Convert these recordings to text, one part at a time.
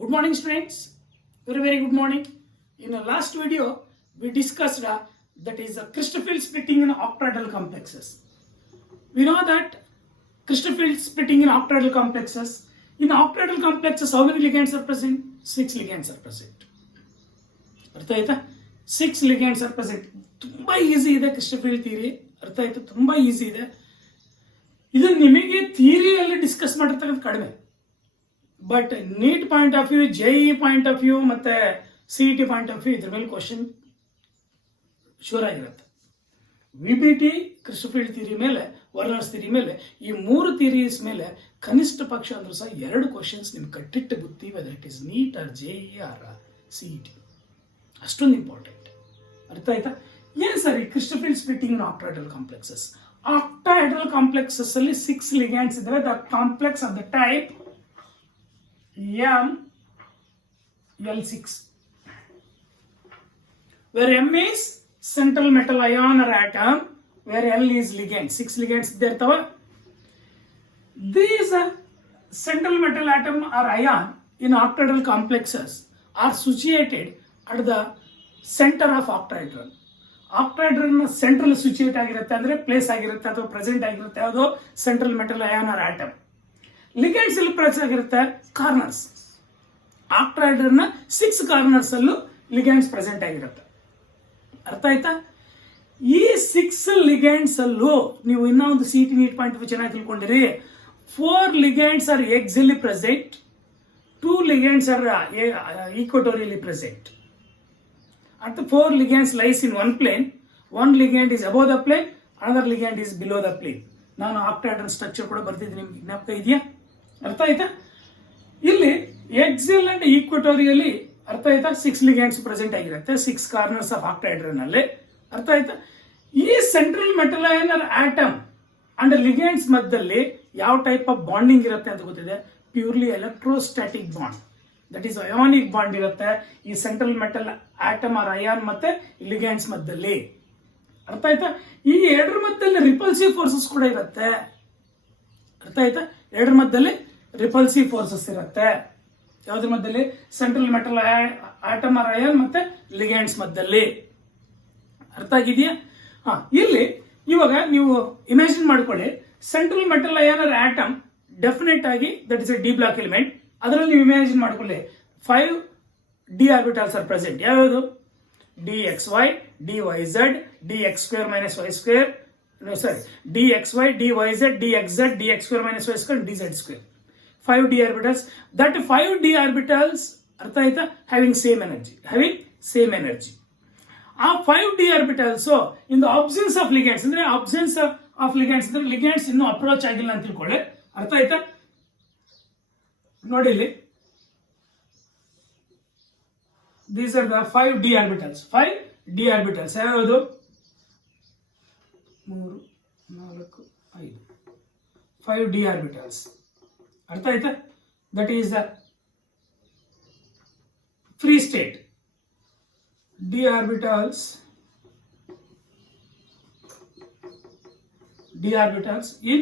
Good morning, students. Very good morning. In the last video, we discussed that is Christoffel splitting in octahedral complexes. We know that Christoffel splitting in octahedral complexes. In octahedral complexes, how many ligands are present? 6 ligands are present. ಅರ್ಥ ಆಯ್ತಾ? 6 ligands are present. ತುಂಬಾ easy ಇದೆ ಕ್ರಿಸ್ಟೋಫೆಲ್ theory. ಅರ್ಥ ಆಯ್ತಾ? ತುಂಬಾ easy ಇದೆ. ಇದು ನಿಮಗೆ ಥಿಯರಿಯಲ್ಲಿ ಡಿಸ್ಕಸ್ ಮಾಡಿರ್ತಕ್ಕಂಥ ಕಡಿಮೆ, but NEET point of view, JEE point of view ಮತ್ತೆ ಸಿಇಟಿ ಪಾಯಿಂಟ್ ಆಫ್ ವ್ಯೂ ಇದ್ರ ಮೇಲೆ ಕ್ವಶನ್ ಶೂರ್ ಆಗಿರುತ್ತೆ. ವಿಬಿಟಿ, ಕ್ರಿಸ್ಟೋಫೆಲ್ ಥಿಯರಿ ಮೇಲೆ, ವರ್ನರ್ಸ್ ಥಿಯರಿ ಮೇಲೆ, ಈ 3 ಥಿಯರೀಸ್ ಮೇಲೆ ಕನಿಷ್ಠ ಪಕ್ಷ ಅಂದ್ರೂ ಸಹ 2 ಕ್ವಶನ್ಸ್ ನಿಮ್ಗೆ ಕಟ್ಟಿಟ್ಟು ಗೊತ್ತಿ, whether it is NEET or JEE or CET. ಅಷ್ಟೊಂದು ಇಂಪಾರ್ಟೆಂಟ್. ಅರ್ಥ ಆಯ್ತಾ? ಏನ್ ಸರಿ crystal field splitting in octahedral complexes. Octahedral complexes ಅಲ್ಲಿ 6 ಲಿಗ್ಯಾಂಡ್ಸ್ ಇದಾವೆ. The complex of the type ML6, where M is central metal ion or atom, where L is ligand. 6 ligands there tava. These central metal atom or ion in octahedral complexes are situated at the center of octahedron. octahedron central situate ಆಗಿರುತ್ತೆ, ಅಂದ್ರೆ place ಆಗಿರುತ್ತೆ ಅಥವಾ present ಆಗಿರುತ್ತೆ ಯಾವುದೋ central metal ion or atom. Ligands ಇಲ್ಲಿ press ಆಗಿರುತ್ತೆ corners. Octahedron 6 corners ಅಲ್ಲೂ ligands present ಆಗಿರುತ್ತೆ. ಅರ್ಥ ಆಯ್ತಾ? ಈ 6 ಲಿಗ್ಯಾಂಡ್ಸ್ ಅಲ್ಲೂ ನೀವು ಇನ್ನೂ ಒಂದು ಸಿಟಿ ನೀಟ್ ಪಾಯಿಂಟ್ ಚೆನ್ನಾಗಿ ತಿಳ್ಕೊಂಡಿರಿ. 4 ligands are exactly present, 2 ligands are equatorially present. At the 4 ligands lies in one plane, one ligand is above the plane, another ligand is below the plane. ನಾನು octahedron structure ಕೂಡ ಬರ್ತಿದ್ದೀನಿ, ನಿಮ್ಗೆ ಜ್ಞಾಪಕ ಇದೆಯಾ? ಅರ್ಥ ಆಯ್ತಾ? ಇಲ್ಲಿ ಎಕ್ಸಿಲ್ ಅಂಡ್ ಈಕ್ವಟೋರಿಯಲಿ ಅರ್ಥ ಆಯ್ತಾ 6 ligands ಪ್ರೆಸೆಂಟ್ ಆಗಿರುತ್ತೆ 6 ಕಾರ್ನರ್ಸ್ ಆಫ್ ಆಕ್ಟಾಹೆಡ್ರನ್ ಅಲ್ಲಿ. ಅರ್ಥ ಆಯ್ತಾ? ಈ central metal ion atom and ligands ಮಧ್ಯದಲ್ಲಿ ಯಾವ ಟೈಪ್ ಆಫ್ ಬಾಂಡಿಂಗ್ ಇರುತ್ತೆ ಅಂತ ಗೊತ್ತಿದೆ? Purely electrostatic bond, that is ionic bond ಇರುತ್ತೆ ಈ central metal atom or ion ಮತ್ತೆ ಲಿಗ್ಯಾಂಡ್ಸ್ ಮಧ್ಯದಲ್ಲಿ. ಅರ್ಥ ಆಯ್ತಾ? ಈ ಎರಡರ ಮಧ್ಯದಲ್ಲಿ ರಿಪಲ್ಸಿವ್ ಫೋರ್ಸಸ್ ಕೂಡ ಇರುತ್ತೆ. ಅರ್ಥ ಆಯ್ತಾ? ಎರಡರ ಮಧ್ಯದಲ್ಲಿ ರಿಪಲ್ಸಿವ್ ಫೋರ್ಸಸ್ ಇರುತ್ತೆ. ಯಾವ್ದ್ರ ಮಧ್ಯದಲ್ಲಿ? Central metal atom or ion ಮತ್ತೆ ಲಿಗ್ಯಾಂಡ್ಸ್ ಮಧ್ಯದಲ್ಲಿ. ಅರ್ಥ ಆಗಿದೆಯಾ? ಇಲ್ಲಿ ಇವಾಗ ನೀವು ಇಮ್ಯಾಜಿನ್ ಮಾಡ್ಕೊಳ್ಳಿ, central metal ion or atom definite ಆಗಿ that is a d block element. ಅದರಲ್ಲಿ ನೀವು ಇಮ್ಯಾಜಿನ್ ಮಾಡ್ಕೊಳ್ಳಿ 5 ಡಿ ಆರ್ಬಿಟಲ್ಸ್ ಆರ್ ಪ್ರೆಸೆಂಟ್. ಯಾವ್ಯಾವುದು? DXY, DYZ, DX square minus Y square, no sorry, DXY, DYZ, DXZ, DX square minus Y square, DZ square. 5 d orbitals. That 5 d orbitals ಅರ್ಥ ಆಯ್ತಾ? having same energy. ಆ 5 d orbitals in the absence of ligands, ಅಂದ್ರೆ absence of ligands ಅಂದ್ರೆ ligands ಇನ್ನೂ approach ಆಗಿಲ್ಲ ಅಂತ ತಿಳ್ಕೊಳ್ಳಿ. ಅರ್ಥ ಆಯ್ತಾ? ನೋಡಿ ಇಲ್ಲಿ, these are the 5 d orbitals. 5 d orbitals ಯಾವುದು? 3 4 5 5 d orbitals. ಅರ್ಥ ಆಯ್ತಾ? That is the free state. d orbitals in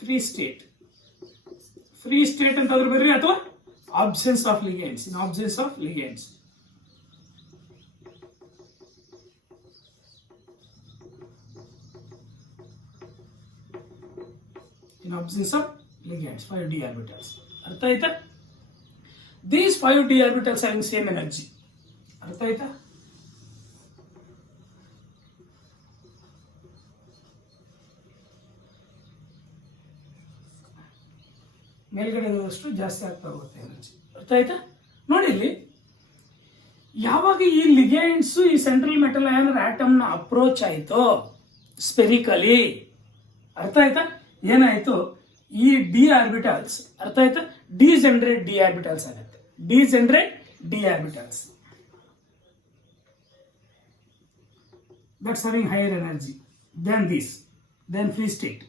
free state. Free state ಅಂತಂದ್ರೆ ಬರ್ರಿ, ಅಥವಾ absence of ligands. In absence of ligands, in absence of ligands, 5 d orbitals. ಅರ್ಥ ಆಯ್ತಾ? These 5 d orbitals having same energy. ಅರ್ಥ ಆಯ್ತಾ? ಮೇಲ್ಗಡೆ ಇರೋದಷ್ಟು ಜಾಸ್ತಿ ಆಗ್ತಾ ಹೋಗುತ್ತೆ ಎನರ್ಜಿ. ಅರ್ಥ ಆಯ್ತಾ? ನೋಡಿ ಇಲ್ಲಿ, ಯಾವಾಗ ಈ ಲಿಗ್ಯಾಂಡ್ಸ್ ಈ ಸೆಂಟ್ರಲ್ ಮೆಟಲ್ ಅಯಾನ್ ಆಟಮ್ ನ ಅಪ್ರೋಚ್ ಆಯ್ತು ಸ್ಪೆರಿಕಲಿ, ಅರ್ಥ ಆಯ್ತಾ? ಏನಾಯ್ತು? ಈ ಡಿ ಆರ್ಬಿಟಲ್ಸ್ ಅರ್ಥ ಆಯ್ತಾ ಡಿಜೆನರೇಟ್ ಡಿ ಆರ್ಬಿಟಲ್ಸ್ ಆಗುತ್ತೆ. Degenerate d orbitals that's having higher energy then free state.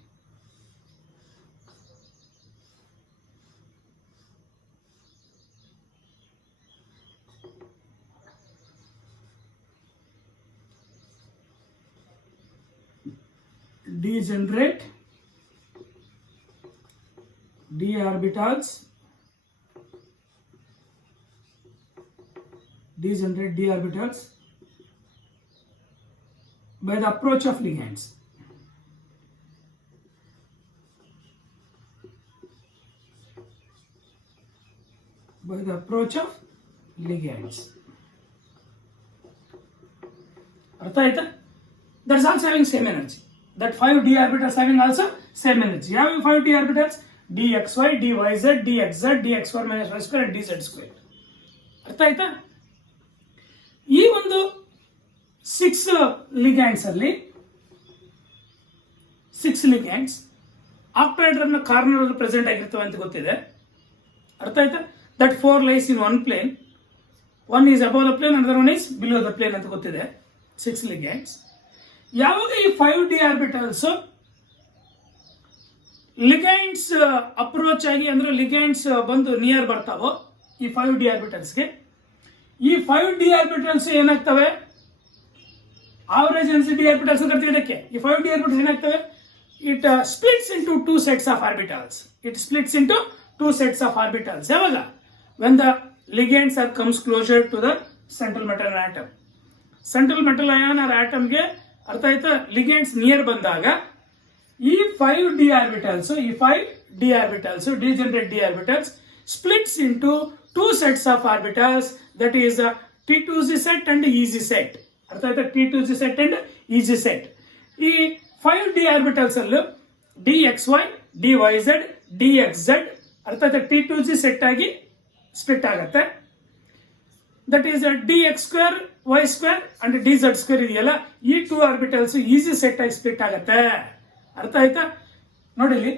degenerate d orbitals degenerate d orbitals by the approach of ligands. By the approach of ligands. Artha aita? That's also having same energy. That 5 d orbitals having also same energy. Having 5 d orbitals, dxy, dyz, dxz, dx4 minus y square and dz square. ಅರ್ಥ ಆಯ್ತಾ? ಈ ಒಂದು 6 ligands ಅಲ್ಲಿ 6 ligands octahedron corner ಅಲ್ಲಿ present ಆಗಿರ್ತವೆ ಅಂತ ಗೊತ್ತಿದೆ. ಅರ್ಥ ಆಯ್ತಾ? That 4 lies in one plane, one is above the plane, another one is below the plane ಅಂತ ಗೊತ್ತಿದೆ. 6 ಲಿಗ್ಯಾಂಡ್ಸ್. ಯಾವಾಗ ಈ 5 ಡಿ ಆರ್ಬಿಟಲ್ಸ್ ಲಿಗ್ಯಾಂಡ್ಸ್ ಅಪ್ರೋಚ್ ಆಗಿ ಅಂದ್ರೆ ಲಿಗ್ಯಾಂಡ್ಸ್ ಬಂದು ನಿಯರ್ ಬರ್ತಾವೋ ಈ 5 ಡಿ ಆರ್ಬಿಟಲ್ಸ್ಗೆ, ಈ 5 ಡಿ ಆರ್ಬಿಟಲ್ಸ್ ಏನಾಗ್ತವೆ, ಆವರೇಜ್ ಎನರ್ಜಿ ಡಿ ಆರ್ಬಿಟಲ್ಸ್ ಕರ್ತೀವಿ ಇದಕ್ಕೆ. ಈ 5 ಡಿ ಆರ್ಬಿಟಲ್ಸ್ ಏನಾಗ್ತವೆ, it splits into 2 sets of orbitals. It splits into 2 sets of orbitals. ಯಾವಾಗ? when the ligands are comes closer to the central metal atom. Central metal ion or ಆಟಮ್ಗೆ ಅರ್ಥ ಆಯ್ತಾ, ligands near ಬಂದಾಗ ಈ 5 d orbitals, ಈ 5 d orbitals degenerate D orbitals splits into 2 sets of orbitals, that is T2z set and EZ set. ಅರ್ಥ ಆಯ್ತಾ? T2z set and EZ set. ಈ 5 d orbitals ಅಲ್ಲೂ dxy, dyz, dxz ಅರ್ಥ ಆಯ್ತಾ T2z set ಆಗಿ split ಆಗುತ್ತೆ. That is dx square y square and dz square ಇದೆಯಲ್ಲ, ಈ 2 ಆರ್ಬಿಟಲ್ಸ್ ಈಸಿ ಸೆಟ್ ಆಗಿ ಸ್ಪ್ಲಿಟ್ ಆಗುತ್ತೆ. ಅರ್ಥ ಆಯ್ತಾ? ನೋಡಿಲಿ,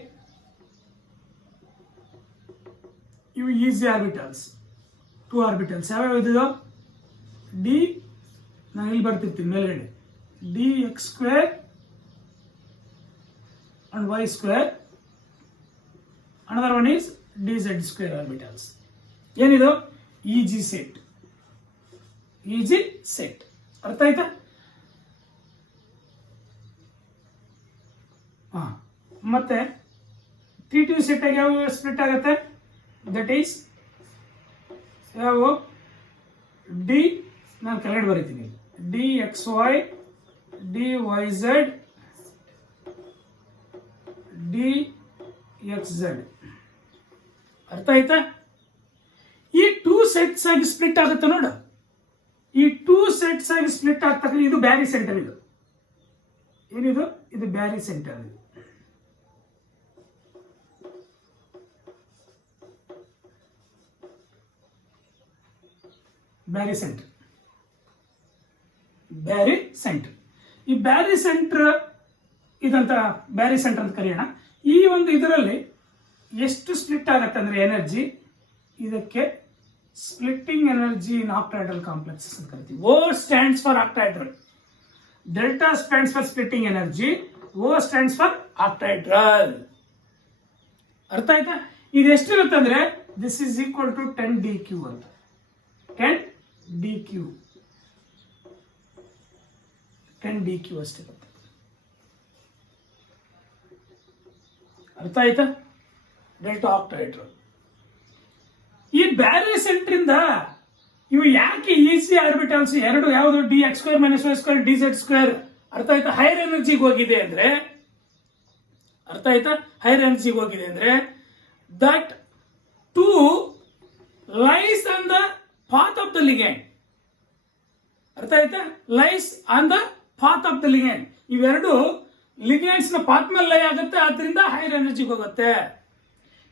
ಇವು ಈಸಿ ಆರ್ಬಿಟಲ್ಸ್, 2 ಆರ್ಬಿಟಲ್ಸ್ ಯಾವ್ಯಾವ ಇದ್ದು, ಡಿ, ನಾನು ಇಲ್ಲಿ ಬರ್ತಿರ್ತೀನಿ ಮೇಲ್ಗಡೆ, dx square and y square, another one is dz square orbitals. ಏನಿದು? EG set. EG set. ಅರ್ಥ ಆಯ್ತಾ? ಮತ್ತೆ T2 ಸೆಟ್ ಆಗಿ ಯಾವ ಸ್ಪ್ಲಿಟ್ ಆಗುತ್ತೆ, ದಟ್ ಈಸ್ ಯಾವ ಡಿ, ನಾನು ಕೆಳಗಡೆ ಬರೀತೀನಿ, dxy, dyz, dxz. ಅರ್ಥ ಆಯ್ತಾ? ಈ 2 ಸೆಟ್ಸ್ ಆಗಿ ಸ್ಪ್ಲಿಟ್ ಆಗುತ್ತೆ ನೋಡು. ಈ 2 ಸೆಟ್ಸ್ ಆಗಿ ಸ್ಪ್ಲಿಟ್ ಆಗ್ತಕ್ಕ ಇದು ಬ್ಯಾರಿ ಸೆಂಟರ್. ಇದು ಏನಿದು? ಇದು ಬ್ಯಾರಿ ಸೆಂಟರ್. ಇದು ಬ್ಯಾರಿ ಸೆಂಟರ್. ಬ್ಯಾರಿ ಸೆಂಟರ್. ಈ ಬ್ಯಾರಿ ಸೆಂಟರ್ ಇದಂತ ಬ್ಯಾರಿ ಸೆಂಟರ್ ಅಂತ ಕರೆಯೋಣ. ಈ ಒಂದು ಇದರಲ್ಲಿ ಎಷ್ಟು ಸ್ಪ್ಲಿಟ್ ಆಗುತ್ತೆ ಅಂದ್ರೆ ಎನರ್ಜಿ, ಇದಕ್ಕೆ splitting energy in octahedral complexes ಅಂತ ಕರಿತೀವಿ. O stands for octahedral, delta stands for splitting energy, O stands for octahedral. ಅರ್ಥ ಆಯ್ತಾ? ಇದು ಎಷ್ಟಿರುತ್ತೆ ಅಂದ್ರೆ this is equal to 10 dq ಅಂತ. 10 dq, 10 dq ಅಷ್ಟಿರುತ್ತೆ. ಅರ್ಥ ಆಯ್ತಾ? Delta octahedral. ಈ ಬ್ಯಾರಿ ಸೆಂಟರ್ ಇಂದ ಇವು ಯಾಕೆ ಈಸಿ ಆರ್ಬಿಟಲ್ಸ್ ಎರಡು, ಯಾವುದು dx square minus y square dz square, ಅರ್ಥ ಆಯ್ತಾ, ಹೈಯರ್ ಎನರ್ಜಿಗೆ ಹೋಗಿದೆ ಅಂದ್ರೆ, ಅರ್ಥ ಆಯ್ತಾ, ಹೈಯರ್ ಎನರ್ಜಿಗೆ ಹೋಗಿದೆ ಅಂದ್ರೆ that 2 lies on the path of the ligand. ಅರ್ಥ ಆಯ್ತಾ? Lies on the path of the ligand. ಇವೆರಡು ಲಿಗ್ಯಾಂಡ್ಸ್ ನ ಪಾತ್ ಮೇಲೆ ಲೈ ಆಗುತ್ತೆ, ಆದ್ರಿಂದ ಹೈಯರ್ ಎನರ್ಜಿಗೆ ಹೋಗುತ್ತೆ.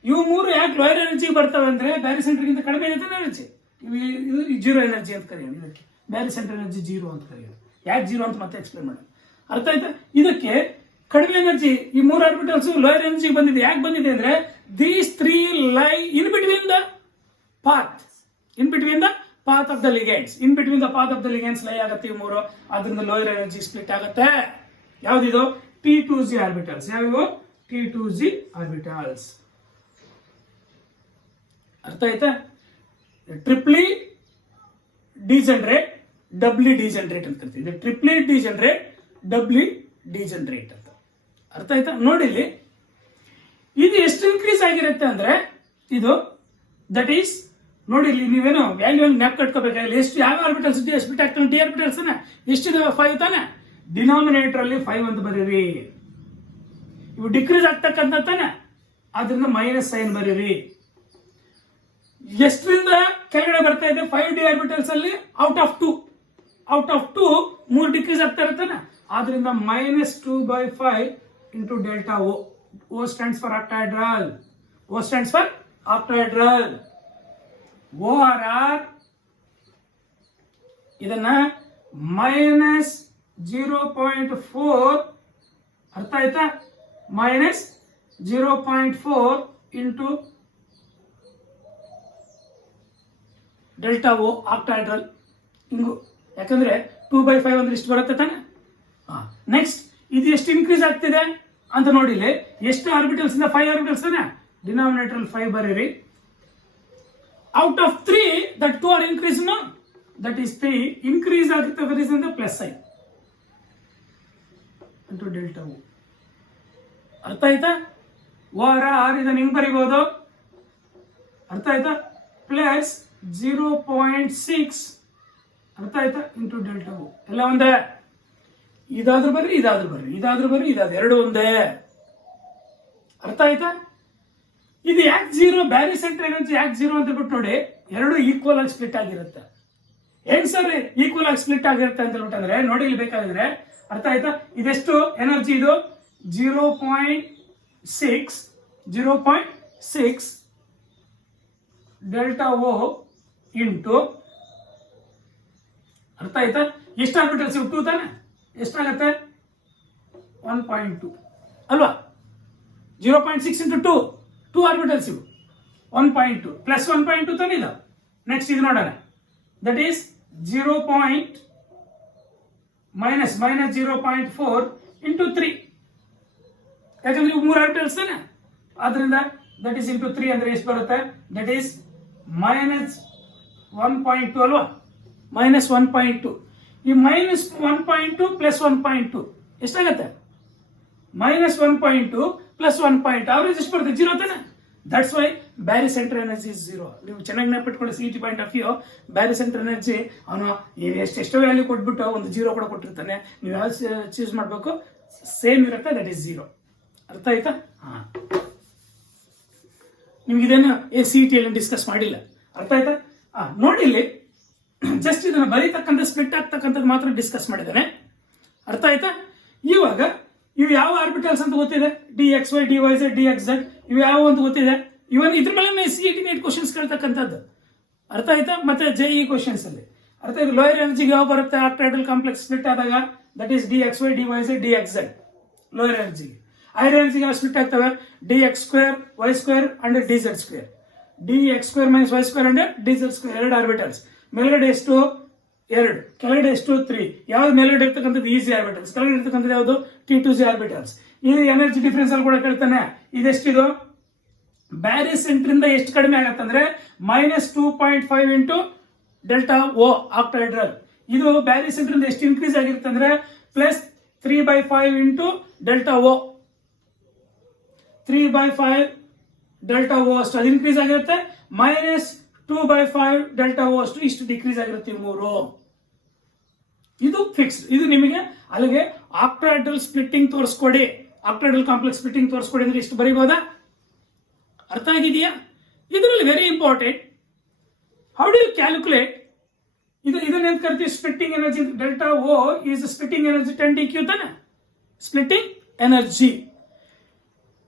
ಇವು 3 ಯಾಕೆ ಲೋಯರ್ ಎನರ್ಜಿಗೆ ಬರ್ತವೆ ಅಂದ್ರೆ ಬ್ಯಾರಿ ಸೆಂಟರ್ ಗಿಂತ ಕಡಿಮೆ ಇರುತ್ತೆ ಎನರ್ಜಿ. ಇದು ಜೀರೋ ಎನರ್ಜಿ ಅಂತ ಕರೆಯೋದು. ಇದಕ್ಕೆ ಬ್ಯಾರಿ ಸೆಂಟರ್ ಎನರ್ಜಿ ಜೀರೋ ಅಂತ ಕರೆಯೋದು. ಯಾಕೆ ಜೀರೋ ಅಂತ ಮತ್ತೆ ಎಕ್ಸ್ಪ್ಲೇನ್ ಮಾಡೋಣ. ಅರ್ಥ ಆಯ್ತಾ? ಇದಕ್ಕೆ ಕಡಿಮೆ ಎನರ್ಜಿ, ಈ 3 ಆರ್ಬಿಟಲ್ಸ್ ಲೋಯರ್ ಎನರ್ಜಿಗೆ ಬಂದಿದೆ. ಯಾಕೆ ಬಂದಿದೆ ಅಂದ್ರೆ ದೀಸ್ 3 ಲೈ in between the path, in between the path of the ligands, in between the path of the ligands ಲೈ ಆಗುತ್ತೆ ಇವು 3. ಅದರಿಂದ ಲೋಯರ್ ಎನರ್ಜಿ ಸ್ಪ್ಲಿಟ್ ಆಗುತ್ತೆ. ಯಾವ್ದಿದು? T2z orbitals. ಯಾವ್ಯಾವು? T2z orbitals. ಅರ್ಥ ಆಯ್ತಾ? ಟ್ರಿಪ್ಲಿ ಡಿಜನರೇಟ್, ಡಬ್ಲಿ ಡಿಜನರೇಟ್ ಅಂತ ಕರಿತೀವಿ. ಟ್ರಿಪ್ಲಿ ಡಿಜನರೇಟ್, ಡಬ್ಲಿ ಡಿಜನರೇಟ್ ಅಂತ. ಅರ್ಥ ಆಯ್ತಾ? ನೋಡಿಲಿ, ಇದು ಎಷ್ಟು ಇನ್ಕ್ರೀಸ್ ಆಗಿರುತ್ತೆ ಅಂದ್ರೆ ಇದು ದಟ್ ಈಸ್ ನೋಡಿ ಇಲ್ಲಿ ನೀವೇನು ವ್ಯಾಲ್ಯೂ ನ್ಯಾಪ್ ಕಟ್ಕೋಬೇಕಾಗಿಲ್ಲ. ಎಷ್ಟು ಯಾವ ಆರ್ಬಿಟಲ್ಸ್ ಡಿ ಸ್ಪ್ಲಿಟ್ ಆಗ್ತಾನೆ, ಡಿ ಆರ್ಬಿಟಲ್ಸ್ ಎಷ್ಟಿದಾವೆ 5 ತಾನೆ. ಡಿನಾಮಿನೇಟರ್ ಅಲ್ಲಿ 5 ಅಂತ ಬರೀರಿ. ಇವು ಡಿಕ್ರೀಸ್ ಆಗ್ತಕ್ಕಂಥ ತಾನೆ, ಆದ್ರಿಂದ ಮೈನಸ್ ಸೈನ್ ಬರೀರಿ. ಎಷ್ಟರಿಂದ ಕೆಳಗಡೆ ಬರ್ತಾ ಇದೆ 5 ಡಿ ಆರ್ಬಿಟಲ್ಸ್ ಅಲ್ಲಿ ಔಟ್ ಆಫ್ 2 3 ಡಿಕ್ರೀಸ್ ಆಗ್ತಾ ಇರ್ತಾನೆ, ಆದ್ರಿಂದ -2/5 into delta O. O stands for octahedral. O stands for octahedral. ORR ಇದನ್ನ -0.4 ಅರ್ಥ ಆಯ್ತಾ, -0.4 into ಡೆಲ್ಟಾ O octahedral ಹಿಂಗು. ಯಾಕಂದ್ರೆ 2/5 ಅಂದ್ರೆ ಇಷ್ಟು ಬರುತ್ತೆ ತಾನೆ. ನೆಕ್ಸ್ಟ್ ಇದು ಎಷ್ಟು ಇನ್ಕ್ರೀಸ್ ಆಗ್ತಿದೆ ಅಂತ ನೋಡಿಲಿ. ಎಷ್ಟು ಆರ್ಬಿಟಲ್ಸ್ ಇಂದ 5 ಆರ್ಬಿಟಲ್ಸ್ ತಾನೆ, ಡಿನಾಮಿನೇಟರ್ 5 ಬರೀರಿ. Out of 3 that 2 are increased, no, that is 3 increase ಆಗುತ್ತೆ, that is in the plus sign into delta O. ಅರ್ಥ ಆಯ್ತಾ? OR ಇದನ್ನ ಹೆಂಗ್ ಬರೀಬಹುದು ಅರ್ಥ ಆಯ್ತಾ, ಪ್ಲಸ್ 0.6 ಅರ್ಥ ಆಯ್ತಾ ಇಂಟು ಡೆಲ್ಟಾ O. ಎಲ್ಲ ಒಂದೇ, ಇದಾದ್ರೂ ಬರ್ರಿ ಇದಾದ್ರೂ ಬರ್ರಿ, ಇದಾದ್ರೂ ಬರ್ರಿ ಇದಾದ್ರು, ಎರಡು ಒಂದೇ. ಅರ್ಥ ಆಯ್ತಾ? ಇದು ಯಾಕೆ 0, ಬ್ಯಾರಿ ಸೆಂಟರ್ ಎನರ್ಜಿ ಯಾಕೆ 0 ಅಂತ ಬಿಟ್ಟು ನೋಡಿ, ಎರಡು ಈಕ್ವಲ್ ಆಗಿ ಸ್ಪ್ಲಿಟ್ ಆಗಿರುತ್ತೆ. ಹೆಂಗ್ ಸರ್ ಈಕ್ವಲ್ ಆಗಿ ಸ್ಪ್ಲಿಟ್ ಆಗಿರುತ್ತೆ ಅಂತ ಬಿಟ್ಟಂದ್ರೆ ನೋಡಿ, ಇಲ್ಲಿ ಬೇಕಾದ್ರೆ ಅರ್ಥ ಆಯ್ತಾ, ಇದೆಷ್ಟು ಎನರ್ಜಿ, ಇದು 0.6 ಡೆಲ್ಟಾ O ಇಂಟು ಅರ್ಥ ಆಯ್ತಾ, ಎಷ್ಟು ಆರ್ಬಿಟಲ್ಸ್ 2 ತಾನೆ, ಎಷ್ಟಾಗತ್ತೆ 1.2 ಅಲ್ವಾ. 0.6 into 2 ಆರ್ಬಿಟಲ್ಸ್ ಇವು 1.2 ಪ್ಲಸ್ 1.2 ತಾನೆ ಇದು. ನೆಕ್ಸ್ಟ್ ಇದು ನೋಡೋಣ, ದಟ್ ಈಸ್ -0.4 into 3, ಯಾಕಂದ್ರೆ ಇವು 3 ಆರ್ಬಿಟಲ್ಸ್ ತಾನೆ, ಆದ್ರಿಂದ ದಟ್ ಈಸ್ ಇಂಟು 3 ಅಂದ್ರೆ ಎಷ್ಟು ಬರುತ್ತೆ, ದಟ್ ಈಸ್ -1.2 ಅಲ್ವಾ, -1.2. ಈ -1.2 ಪ್ಲಸ್ 1.2 ಎಷ್ಟಾಗತ್ತೆ, -1.2 ಪ್ಲಸ್ 1. ಅವರೇಜ್ ಎಷ್ಟು ಬರುತ್ತೆ, 0 ತಾನೆ. That's why Beary centre energy is 0. ನೀವು ಚೆನ್ನಾಗಿ ನೆನಪಿಟ್ಕೊಳ್ಳಿ, CET point of view Beary centre energy ಅವನು ಎಷ್ಟೆಷ್ಟೋ ವ್ಯಾಲ್ಯೂ ಕೊಟ್ಬಿಟ್ಟು ಒಂದು 0 ಕೂಡ ಕೊಟ್ಟಿರ್ತಾನೆ. ನೀವು ಯಾವ ಚೂಸ್ ಮಾಡಬೇಕು, ಸೇಮ್ ಇರುತ್ತೆ, ದಟ್ ಈಸ್ 0. ಅರ್ಥ ಆಯ್ತಾ? ನಿಮ್ಗೆ ಇದನ್ನು CET ಅಲ್ಲಿ ಡಿಸ್ಕಸ್ ಮಾಡಿಲ್ಲ, ಅರ್ಥ ಆಯ್ತಾ? ನೋಡಿ ಇಲ್ಲಿ ಜಸ್ಟ್ ಇದನ್ನ ಬರೀತಕ್ಕಂಥ ಸ್ಪ್ಲಿಟ್ ಆಗ್ತಕ್ಕಂಥದ್ದು ಮಾತ್ರ ಡಿಸ್ಕಸ್ ಮಾಡಿದ್ದಾನೆ, ಅರ್ಥ ಆಯ್ತಾ? ಇವಾಗ ಇವು ಯಾವ ಆರ್ಬಿಟಲ್ಸ್ ಅಂತ ಗೊತ್ತಿದೆ, DXY, DYZ, DXZ, ಇವು ಯಾವ ಅಂತ ಗೊತ್ತಿದೆ. ಇವನ್ ಇದ್ರ ಮೇಲೆ CET ನೀಟ್ ಕ್ವಶನ್ಸ್ ಕೇಳ್ತಕ್ಕಂಥದ್ದು, ಅರ್ಥ ಆಯ್ತಾ? ಮತ್ತೆ JEE ಕ್ವಶನ್ಸ್ ಅಲ್ಲಿ ಅರ್ಥ ಆಯ್ತು. ಲೋಯರ್ ಎನರ್ಜಿಗೆ ಯಾವ ಬರುತ್ತೆ, ಆಕ್ಟಾಯ್ಡಲ್ ಕಾಂಪ್ಲೆಕ್ಸ್ ಸ್ಪ್ಲಿಟ್ ಆದಾಗ, that is DXY, DYZ, DXZ lower ಎನರ್ಜಿಗೆ. ಹೈಯರ್ ಎನರ್ಜಿಗೆ ಯಾವ ಸ್ಪ್ಲಿಟ್ ಆಗ್ತವೆ, DX2, Y2 and DZ2. DX2 - Y2 and DZ2 ಎರಡು ಆರ್ಬಿಟಲ್ಸ್. ಮೇಲ್ಗಡೆ ಎಷ್ಟು 2, ಕೆಳಗಡೆ ಎಷ್ಟು 3. ಯಾವ್ದು ಮೇಲ್ಗಡೆ ಇರ್ತಕ್ಕಂಥದ್ದು ಈಸಿ ಆರ್ಬಿಟಲ್ಸ್, ಕೆಳಗಡೆ ಇರ್ತಕ್ಕಂಥದ್ದು ಯಾವುದು T2Z ಆರ್ಬಿಟಲ್ಸ್. ಇದು ಎನರ್ಜಿ ಡಿಫರೆನ್ಸ್ ಅಲ್ಲಿ ಕೂಡ ಕೇಳ್ತಾನೆ. ಇದೆಷ್ಟಿದು, ಬ್ಯಾರಿ ಸೆಂಟರ್ ಇಂದ ಎಷ್ಟು ಕಡಿಮೆ ಆಗತ್ತಂದ್ರೆ -2.5 into ಡೆಲ್ಟಾ O ಆಕ್ಟಾಹೆಡ್ರಲ್. ಇದು ಬ್ಯಾರಿ ಸೆಂಟರ್ ಇಂದ ಎಷ್ಟು ಇನ್ಕ್ರೀಸ್ ಆಗಿರುತ್ತೆ ಅಂದ್ರೆ +3/5 into delta O. 3/5 delta O ಅಷ್ಟು ಅದು ಇನ್ಕ್ರೀಸ್ ಆಗಿರುತ್ತೆ, -2/5 ಡೆಲ್ಟಾ O ಅಷ್ಟು ಇಷ್ಟು ಡಿಕ್ರೀಸ್ ಆಗಿರುತ್ತೆ. 3 ಇದು ಫಿಕ್ಸ್ಡ್. ಇದು ನಿಮಗೆ ಅಲ್ಲಿಗೆ ಆಕ್ಟಾಹೆಡ್ರಲ್ ಸ್ಪ್ಲಿಟ್ಟಿಂಗ್ ತೋರಿಸ್ಕೊಡಿ, ಆಕ್ಟಾಹೆಡ್ರಲ್ ಕಾಂಪ್ಲೆಕ್ಸ್ ಸ್ಪ್ಲಿಟ್ಟಿಂಗ್ ತೋರಿಸ್ಕೊಡಿ ಅಂದ್ರೆ ಇಷ್ಟು ಬರೀಬಹುದಾ? ಅರ್ಥ ಆಗಿದೆಯಾ? ಇದರಲ್ಲಿ very important, how do you calculate ಇದನ್ನ ಎಂತ ಕರಿತೀವಿ, splitting energy. Delta O is splitting energy 10dQ ತಾನೆ, ಸ್ಪ್ಲಿಟ್ಟಿಂಗ್ ಎನರ್ಜಿ.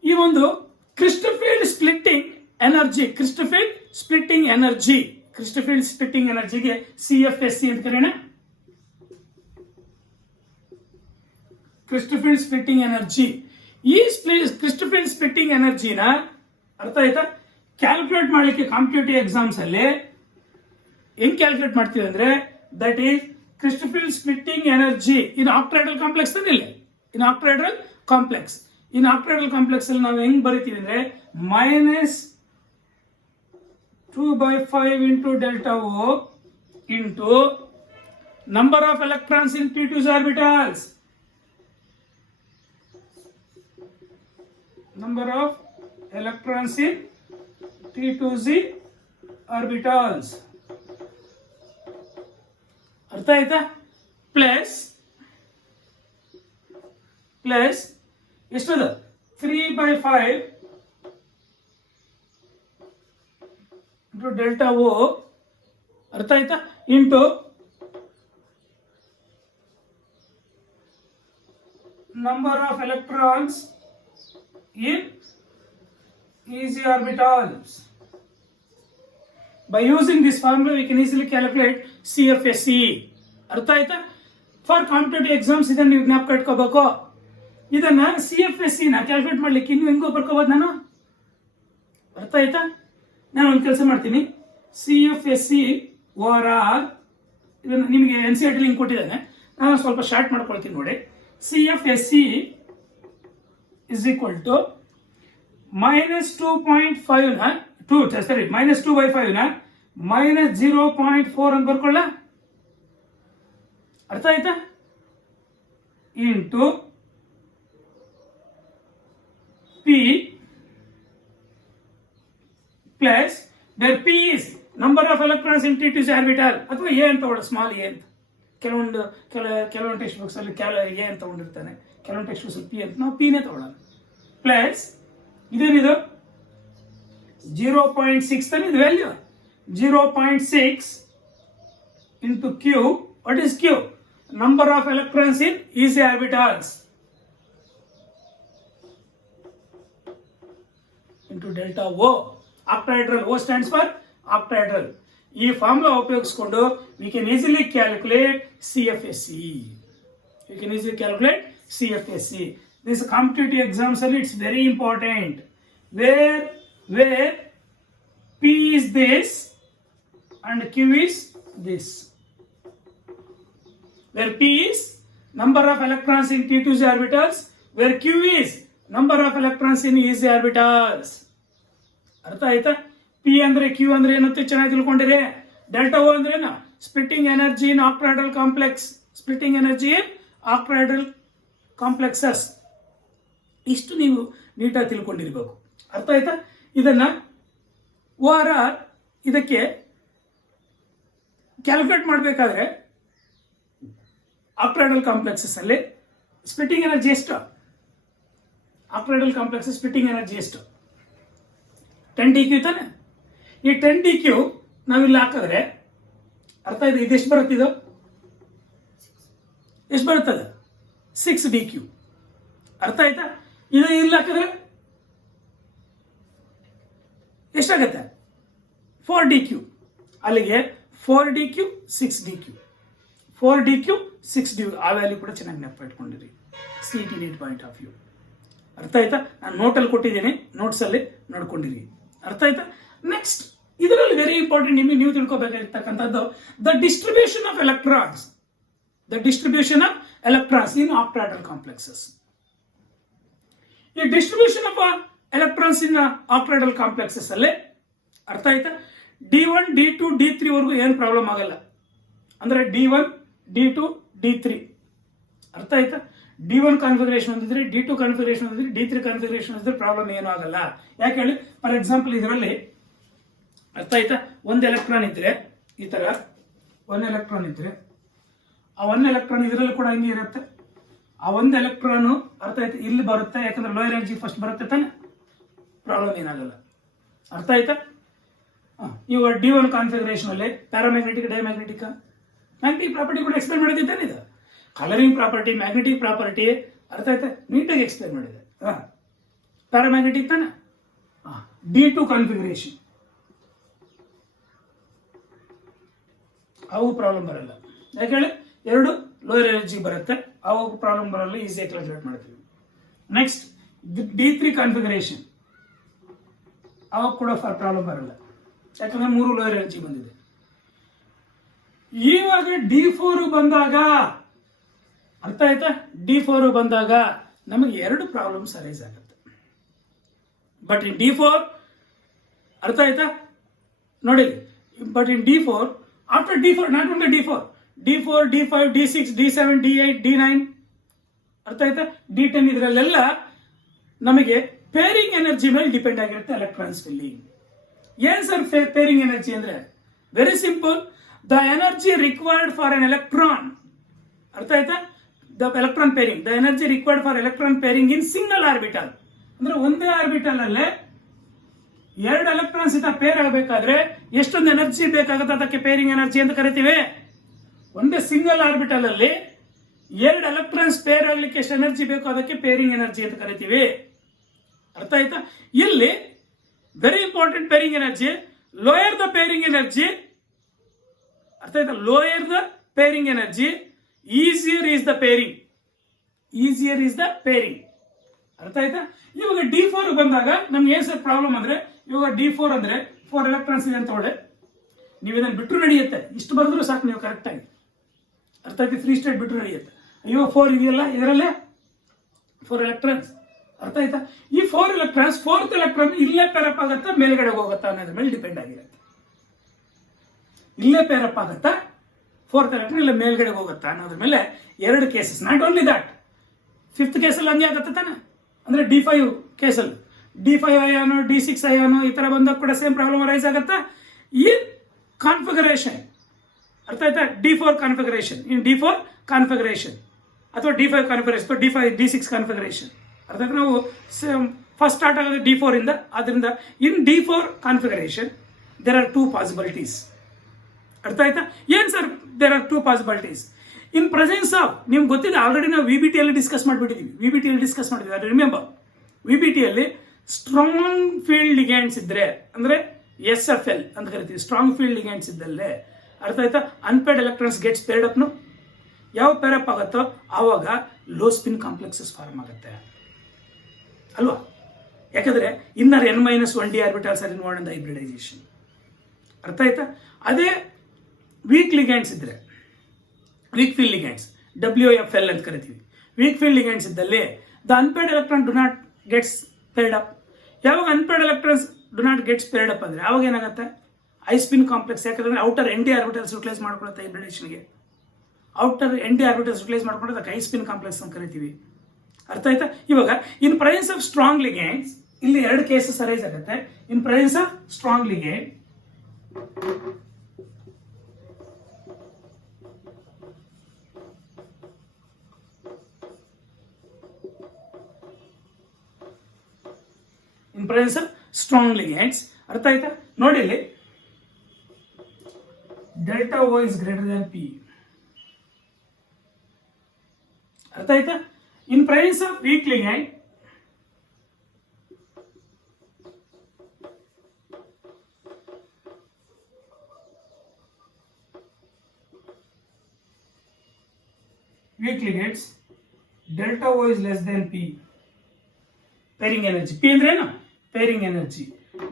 ಈ ಒಂದು crystal field splitting energy, crystal field splitting ಎನರ್ಜಿಗೆ CFSE ಅಂತ ಕರೆಯೋಣ. Crystal field splitting energy. ಈ ಕ್ರಿಸ್ಟೋಫೀಲ್ಡ್ ಸ್ಪ್ಲಿಟ್ಟಿಂಗ್ ಎನರ್ಜಿನ ಅರ್ಥ ಆಯ್ತಾ ಕ್ಯಾಲ್ಕುಲೇಟ್ ಮಾಡಲಿಕ್ಕೆ ಕಾಂಪಿಟೇಟಿವ್ ಎಕ್ಸಾಮ್ಸ್ ಅಲ್ಲಿ ಹೆಂಗ್ ಕ್ಯಾಲ್ಕುಲೇಟ್ ಮಾಡ್ತೀವಿ ಅಂದ್ರೆ, that is crystal field splitting energy in octahedral complex ತಂದಿಲ್ಲ. ಇನ್ ಆಕ್ಟಾಹೆಡ್ರಲ್ ಕಾಂಪ್ಲೆಕ್ಸ್ ಅಲ್ಲಿ ನಾವು ಹೆಂಗ್ ಬರಿತೀವಿ ಅಂದ್ರೆ -2/5 into delta O into number of electrons in T2Z orbitals. Number of electrons in T2Z orbitals. ಅರ್ಥ ಆಯ್ತಾ? ಪ್ಲಸ್ ಎಷ್ಟದ 3/5 into delta O. ಅರ್ಥ ಆಯ್ತಾ? Into number of electrons in easy orbitals. By using this formula we can easily calculate CFSE. ಅರ್ಥ ಆಯ್ತಾ? For competitive exams ಇದನ್ನ ನೀವು ಜ್ಞಾಪಕ ಇಟ್ಕೋಬೇಕು. ಇದನ್ನ CFSE ನ ಕ್ಯಾಲ್ಕುಲೇಟ್ ಮಾಡ್ಲಿಕ್ಕೆ ಇನ್ನು ಹೆಂಗೋ ಬರ್ಕೋಬಹುದು ನಾನು. ಅರ್ಥ ಆಯ್ತಾ? ನಾನು ಒಂದು ಕೆಲಸ ಮಾಡ್ತೀನಿ, CFSE ಓವರ್ ಆರ್ ಇದನ್ನ ನಿಮಗೆ NCERT ಲಿಂಕ್ ಕೊಟ್ಟಿದ್ದಾನೆ, ನಾನು ಸ್ವಲ್ಪ ಶಾರ್ಟ್ ಮಾಡ್ಕೊಳ್ತೀನಿ ನೋಡಿ. CFSE is equal to minus 2.5 ನ minus 2/5 ನ minus 0.4 ಅಂತ ಬರ್ಕೊಳ್ಳ. ಅರ್ಥ ಆಯ್ತಾ? Into P plus where P is number of electrons in T2 orbital ಅಥವಾ A ಅಂತ ತಗೊಳ್ಳಿ, ಸ್ಮಾಲ್ A ಅಂತ. ಕೆಲವೊಂದು ಟೆಕ್ಸ್ಟ್ ಬುಕ್ಸ್ ಅಲ್ಲಿ ಎ ಅಂತ ತಗೊಂಡಿರ್ತಾನೆ, ಕೆಲವೊಂದು ಟೆಕ್ಸ್ಟ್ ಬುಕ್ಸ್ ಅಲ್ಲಿ ಪಿ ಅಂತ, ನಾವು ಪಿನೇ ತಗೊಳ್ಳೋಣ. ಪ್ಲಸ್ ಇದೇನಿದು 0.6 ತಾನೆ ಇದು value. 0.6 into Q. What is Q? Number of electrons in easy orbitals into delta O. Octahedral. O stands for octahedral. ಈ ಫಾರ್ಮುಲಾ ಉಪಯೋಗಿಸಿಕೊಂಡು we can easily calculate CFSE. You can easily calculate CFSE. This competitive exams ಅಲ್ಲಿ it's very important. Where P is this and Q is this. Where P is number of electrons in T2 orbitals, where Q is number of electrons in easy orbitals. ಅರ್ಥ ಆಯ್ತಾ? P ಅಂದ್ರೆ Q ಅಂದ್ರೆ ಏನಂತ ಚೆನ್ನಾಗಿ ತಿಳ್ಕೊಂಡಿರಿ. Delta O ಅಂದ್ರೆ ಏನು? Splitting energy in octahedral complex. Splitting energy in octahedral complexes. ಇಷ್ಟು ನೀವು ನೀಟಾಗಿ ತಿಳ್ಕೊಂಡಿರ್ಬೇಕು. ಅರ್ಥ ಆಯ್ತಾ? ಇದನ್ನ ORR ಇದಕ್ಕೆ ಕ್ಯಾಲ್ಕುಲೇಟ್ ಮಾಡಬೇಕಾದ್ರೆ ಆಕ್ಟಾಹೆಡ್ರಲ್ ಕಾಂಪ್ಲೆಕ್ಸಸ್ ಅಲ್ಲಿ ಸ್ಪ್ಲಿಟ್ಟಿಂಗ್ ಎನರ್ಜಿ ಎಷ್ಟು? ಆಕ್ಟಾಹೆಡ್ರಲ್ ಕಾಂಪ್ಲೆಕ್ಸಸ್ ಸ್ಪ್ಲಿಟ್ಟಿಂಗ್ ಎನರ್ಜಿ ಎಷ್ಟು? 10dq ತಾನೆ. ಈ 10dq ನಾವಿಲ್ಲಿ ಹಾಕಿದ್ರೆ ಅರ್ಥ ಇದೆ, ಇದೆಷ್ಟು ಬರುತ್ತೆ? ಇದು ಎಷ್ಟು ಬರುತ್ತದೆ? 6dq. ಅರ್ಥ ಆಯ್ತಾ? ಇದು ಇಲ್ಲಿ ಹಾಕಿದ್ರೆ ಎಷ್ಟಾಗತ್ತೆ? 4dq. ಅಲ್ಲಿಗೆ 4dq 6dq 4dq 6dq. ಆ ವ್ಯಾಲ್ಯೂ ಕೂಡ ಚೆನ್ನಾಗಿ ನೆನಪು ಇಟ್ಕೊಂಡಿರಿ, CET NEET point of view. ಅರ್ಥ ಆಯ್ತಾ? ನಾನು ನೋಟಲ್ಲಿ ಕೊಟ್ಟಿದ್ದೀನಿ, ನೋಟ್ಸಲ್ಲಿ ನೋಡ್ಕೊಂಡಿರಿ. ಅರ್ಥ ಆಯ್ತಾ? ನೆಕ್ಸ್ಟ್ ಇದರಲ್ಲಿ ವೆರಿ ಇಂಪಾರ್ಟೆಂಟ್ ನೀವು ತಿಳ್ಕೊಬೇಕಾಗಿರ್ತಕ್ಕಂಥದ್ದು the distribution of electrons. The distribution of electrons in octahedral complexes. ಈ distribution of electrons in octahedral complexes ಅಲ್ಲಿ ಅರ್ಥ ಆಯ್ತಾ? D1 D2 D3 ವರೆಗೂ ಏನು ಪ್ರಾಬ್ಲಮ್ ಆಗಲ್ಲ. ಅಂದ್ರೆ D1 D2 D3. ಅರ್ಥ ಆಯ್ತಾ? D1 ಕಾನ್ಫಿಗರೇಷನ್ ಹೊಂದಿದ್ರೆ, D2 ಕಾನ್ಫಿಗರೇಷನ್ ಹೊಂದಿದ್ರೆ, D3 ಕಾನ್ಫಿಗರೇಷನ್ ಹೊಂದಿದ್ರೆ ಪ್ರಾಬ್ಲಮ್ ಏನೂ ಆಗಲ್ಲ. ಯಾಕೆ ಹೇಳಿ? ಫಾರ್ ಎಕ್ಸಾಂಪಲ್ ಇದರಲ್ಲಿ ಅರ್ಥ ಆಯ್ತಾ? ಒಂದು ಎಲೆಕ್ಟ್ರಾನ್ ಇದ್ರೆ ಈ ತರ ಒಂದು ಎಲೆಕ್ಟ್ರಾನ್ ಇದ್ರೆ ಆ ಒಂದು ಎಲೆಕ್ಟ್ರಾನ್ ಇದರಲ್ಲಿ ಕೂಡ ಹಂಗೆ ಇರುತ್ತೆ. ಆ ಒಂದು ಎಲೆಕ್ಟ್ರಾನ್ ಅರ್ಥ ಆಯ್ತಾ ಇಲ್ಲಿ ಬರುತ್ತೆ, ಯಾಕಂದ್ರೆ ಲೋ ಎನರ್ಜಿ ಫಸ್ಟ್ ಬರುತ್ತೆ ತಾನೆ, ಪ್ರಾಬ್ಲಮ್ ಏನಾಗಲ್ಲ. ಅರ್ಥ ಆಯ್ತಾ? ಇವಾಗ D1 ಕಾನ್ಫಿಗರೇಷನ್ ಅಲ್ಲಿ ಪ್ಯಾರಾಮ್ಯಾಗ್ನೆಟಿಕ್, ಡೈಮ್ಯಾಗ್ನೆಟಿಕ್, ಮ್ಯಾಗ್ನೆಟಿಕ್ ಪ್ರಾಪರ್ಟಿ ಕೂಡ ಎಕ್ಸ್ಪ್ಲೇನ್ ಮಾಡಿದ್ದಾನೆ. ಇದು ಕಲರಿಂಗ್ ಪ್ರಾಪರ್ಟಿ, ಮ್ಯಾಗ್ನೆಟಿಕ್ ಪ್ರಾಪರ್ಟಿ, ಅರ್ಥ ಆಯ್ತಾ? ನೀಟಾಗಿ ಎಕ್ಸ್ಪ್ಲೇನ್ ಮಾಡಿದೆ. ಪ್ಯಾರಾಮ್ಯಾಗ್ನೆಟಿಕ್ ತಾನೆ. D2 ಕಾನ್ಫಿಗರೇಷನ್ ಅವು ಪ್ರಾಬ್ಲಮ್ ಬರಲ್ಲ. ಯಾಕೆ ಹೇಳಿ? ಎರಡು ಲೋಯರ್ ಎನರ್ಜಿ ಬರುತ್ತೆ, ಅವು ಪ್ರಾಬ್ಲಮ್ ಬರಲ್ಲ, ಈಸಿಯಾಗಿ ಕ್ಯಾಲ್ಕುಲೇಟ್ ಮಾಡ್ತೀವಿ. ನೆಕ್ಸ್ಟ್ D3 ಕಾನ್ಫಿಗರೇಷನ್ ಅವಾಗ ಕೂಡ ಪ್ರಾಬ್ಲಮ್ ಬರಲ್ಲ, ಯಾಕಂದ್ರೆ 3 ಲೋಯರ್ ಎನರ್ಜಿ ಬಂದಿದೆ. ಇವಾಗ D4 ಬಂದಾಗ ಅರ್ಥ ಆಯ್ತಾ? D4 ಬಂದಾಗ ನಮಗೆ 2 ಪ್ರಾಬ್ಲಮ್ಸ್ ಅರೈಸ್ ಆಗುತ್ತೆ. ಬಟ್ ಇನ್ D4 ಅರ್ಥ ಆಯ್ತಾ? ನೋಡಿ, but in D4 after D4 not only D4 D5 D6 D7 D8 D9 ಅರ್ಥ ಆಯ್ತಾ? D10 ಇದರಲ್ಲೆಲ್ಲ ನಮಗೆ ಪೇರಿಂಗ್ ಎನರ್ಜಿ ಮೇಲೆ ಡಿಪೆಂಡ್ ಆಗಿರುತ್ತೆ ಎಲೆಕ್ಟ್ರಾನ್ಸ್ ಫಿಲ್ಲಿಂಗ್. ಏನ್ ಸರ್ ಪೇರಿಂಗ್ ಎನರ್ಜಿ ಅಂದ್ರೆ very simple, the energy required for N electron, ಅರ್ಥ ಆಯ್ತಾ, the electron pairing, the energy required for electron pairing in single orbital, ಅಂದ್ರೆ ಒಂದೇ ಆರ್ಬಿಟಲ್ ಅಲ್ಲೇ ಎರಡು ಎಲೆಕ್ಟ್ರಾನ್ಸ್ ಇದ್ದ ಪೇರ್ ಆಗಬೇಕಾದ್ರೆ ಎಷ್ಟೊಂದು ಎನರ್ಜಿ ಬೇಕಾಗುತ್ತೆ, ಅದಕ್ಕೆ ಪೇರಿಂಗ್ ಎನರ್ಜಿ ಅಂತ ಕರಿತೀವಿ. ಒಂದೇ ಸಿಂಗಲ್ ಆರ್ಬಿಟಲ್ ಅಲ್ಲಿ ಎರಡು ಎಲೆಕ್ಟ್ರಾನ್ಸ್ ಪೇರ್ ಆಗ್ಲಿಕ್ಕೆ ಎಷ್ಟು ಎನರ್ಜಿ ಬೇಕು, ಅದಕ್ಕೆ ಪೇರಿಂಗ್ ಎನರ್ಜಿ ಅಂತ ಕರಿತೀವಿ. ಅರ್ಥ ಆಯ್ತಾ? ಇಲ್ಲಿ very important pairing energy, lower the pairing energy, ಅರ್ಥ ಆಯ್ತಾ, lower the pairing energy easier is the pairing, easier is the pairing. ಅರ್ಥ ಆಯ್ತಾ? ಇವಾಗ D4 ಬಂದಾಗ ನಮ್ಗೆ ಏನ್ ಸರ್ ಪ್ರಾಬ್ಲಮ್ ಅಂದ್ರೆ, ಇವಾಗ D4 ಅಂದ್ರೆ 4 ಎಲೆಕ್ಟ್ರಾನ್ಸ್ ಇದೆ ಅಂತ ಒಳ್ಳೆ, ನೀವು ಇದನ್ನು ಬಿಟ್ಟರು ನಡೆಯುತ್ತೆ, ಇಷ್ಟು ಬರೆದ್ರು ಸಾಕು ನೀವು ಕರೆಕ್ಟ್ ಆಗಿ. ಅರ್ಥ ಆಯ್ತು? 3 ಸ್ಟೇಟ್ ಬಿಟ್ಟರು ನಡೆಯುತ್ತೆ. ಅಯ್ಯೋ 4 ಇದೆಯಲ್ಲ, ಇದರಲ್ಲೇ 4 ಎಲೆಕ್ಟ್ರಾನ್ಸ್. ಅರ್ಥ ಆಯ್ತಾ? ಈ 4 ಎಲೆಕ್ಟ್ರಾನ್ಸ್ 4th ಎಲೆಕ್ಟ್ರಾನ್ ಇಲ್ಲೇ ಪೇರಪ್ ಆಗುತ್ತಾ ಮೇಲ್ಗಡೆ ಹೋಗುತ್ತಾ ಅನ್ನೋದ್ರ ಮೇಲೆ ಡಿಪೆಂಡ್ ಆಗಿರುತ್ತೆ. ಇಲ್ಲೇ ಪೇರಪ್ ಆಗುತ್ತಾ 4th ಎಲೆಕ್ಟ್ರಾನ್ ಇಲ್ಲ ಮೇಲ್ಗಡೆ ಹೋಗುತ್ತಾ ಅನ್ನೋದ್ರ ಮೇಲೆ ಎರಡು cases. Not only that, 5th ಕೇಸಲ್ಲಿ ಹಂಗೆ ಆಗುತ್ತೆ ತಾನೆ, ಅಂದ್ರೆ D5 ಕೇಸಲ್ಲಿ D5 ಅಯಾನು D6 ಅಯಾನು ಈ ತರ ಬಂದಾಗ ಕೂಡ ಸೇಮ್ ಪ್ರಾಬ್ಲಮ್ ರೈಸ್ ಆಗುತ್ತಾ. ಈ ಕಾನ್ಫಿಗರೇಷನ್, ಅರ್ಥ ಆಯ್ತಾ, D4 ಕಾನ್ಫಿಗರೇಷನ್, ಇನ್ D4 ಕಾನ್ಫಿಗರೇಷನ್ ಅಥವಾ D5 ಕಾನ್ಫಿಗರೇಷನ್ ಅಥವಾ D5 D6 ಕಾನ್ಫಿಗರೇಷನ್. ಅರ್ಥ ಆಯ್ತಾ? ನಾವು ಫಸ್ಟ್ ಸ್ಟಾರ್ಟ್ ಆಗೋದು D4 ಇಂದ, ಆದ್ರಿಂದ in D4 configuration there are 2 possibilities. ಅರ್ಥ ಆಯ್ತಾ? ಏನ್ sir there are 2 possibilities in presence of, ನಿಮ್ಗೆ ಗೊತ್ತಿದೆ ಆಲ್ರೆಡಿ ನಾವು VBT ಅಲ್ಲಿ ಡಿಸ್ಕಸ್ ಮಾಡಿಬಿಟ್ಟಿದ್ದೀವಿ, VBT ಅಲ್ಲಿ ಡಿಸ್ಕಸ್ ಮಾಡಿದ್ವಿ. ಅದು ರಿಮೆಂಬರ್, VBT ಅಲ್ಲಿ ಸ್ಟ್ರಾಂಗ್ ಫೀಲ್ಡ್ ಲಿಗ್ಯಾಂಡ್ಸ್ ಇದ್ರೆ ಅಂದ್ರೆ SFL ಅಂತ ಕರಿತೀವಿ, ಸ್ಟ್ರಾಂಗ್ ಫೀಲ್ಡ್ ಲಿಗ್ಯಾಂಡ್ಸ್ ಇದ್ದಲ್ಲೇ, ಅರ್ಥ ಆಯ್ತಾ, ಅನ್ಪೇರ್ಡ್ ಎಲೆಕ್ಟ್ರಾನ್ಸ್ ಗೆಟ್ಸ್ ಪೇರ್ಡ್ ಅಪ್ನು, ಯಾವ ಪೇರಪ್ ಆಗುತ್ತೋ ಆವಾಗ ಲೋ ಸ್ಪಿನ್ ಕಾಂಪ್ಲೆಕ್ಸಸ್ ಫಾರ್ಮ್ ಆಗುತ್ತೆ ಅಲ್ವಾ? ಯಾಕಂದ್ರೆ inner N-1d orbitals are involved in the hybridisation. ಅರ್ಥ ಆಯ್ತಾ? ಅದೇ ವೀಕ್ ಲಿಗ್ಯಾಂಡ್ಸ್ ಇದ್ರೆ, ವೀಕ್ ಫೀಲ್ಡ್ ಲಿಗ್ಯಾಂಡ್ಸ್ WFL ಅಂತ ಕರಿತೀವಿ, ವೀಕ್ ಫೀಲ್ಡ್ ಲಿಗ್ಯಾಂಡ್ಸ್ ಇದ್ದಲ್ಲಿ the unpaired electron do not gets paired up. ಯಾವಾಗ unpaired electrons do not gets paired up ಅಂದ್ರೆ ಅವಾಗ ಏನಾಗುತ್ತೆ, ಐ ಸ್ಪಿನ್ ಕಾಂಪ್ಲೆಕ್ಸ್, ಯಾಕಂದ್ರೆ ಔಟರ್ ND ಆರ್ಬಿಟಲ್ಸ್ ಯುಟಿಲೈಸ್ ಮಾಡ್ಕೊಳುತ್ತೆ ಹೈಬ್ರಿಡೇಷನ್ಗೆ, ಔಟರ್ ND ಆರ್ಬಿಟಲ್ಸ್ ಯುಟಿಲೈಸ್ ಮಾಡ್ಕೊಂಡು ಅದಕ್ಕೆ ಐ ಸ್ಪಿನ್ ಕಾಂಪ್ಲೆಕ್ಸ್ ಅಂತ ಕರಿತೀವಿ. ಅರ್ಥ ಆಯ್ತಾ? ಇವಾಗ in presence of strong ligands ಇಲ್ಲಿ ಎರಡು ಕೇಸಸ್ ಅರೈಸ್ ಆಗುತ್ತೆ. In presence of strong ligand in presence of strong ligands, ಅರ್ಥ ಆಯ್ತಾ? ನೋಡಿ ಇಲ್ಲಿ delta O is greater than P. ಅರ್ಥ ಆಯ್ತಾ? In presence of weak ligand delta O is less than P. Pairing energy P ಅಂದ್ರೆ ಏನು? Pairing energy.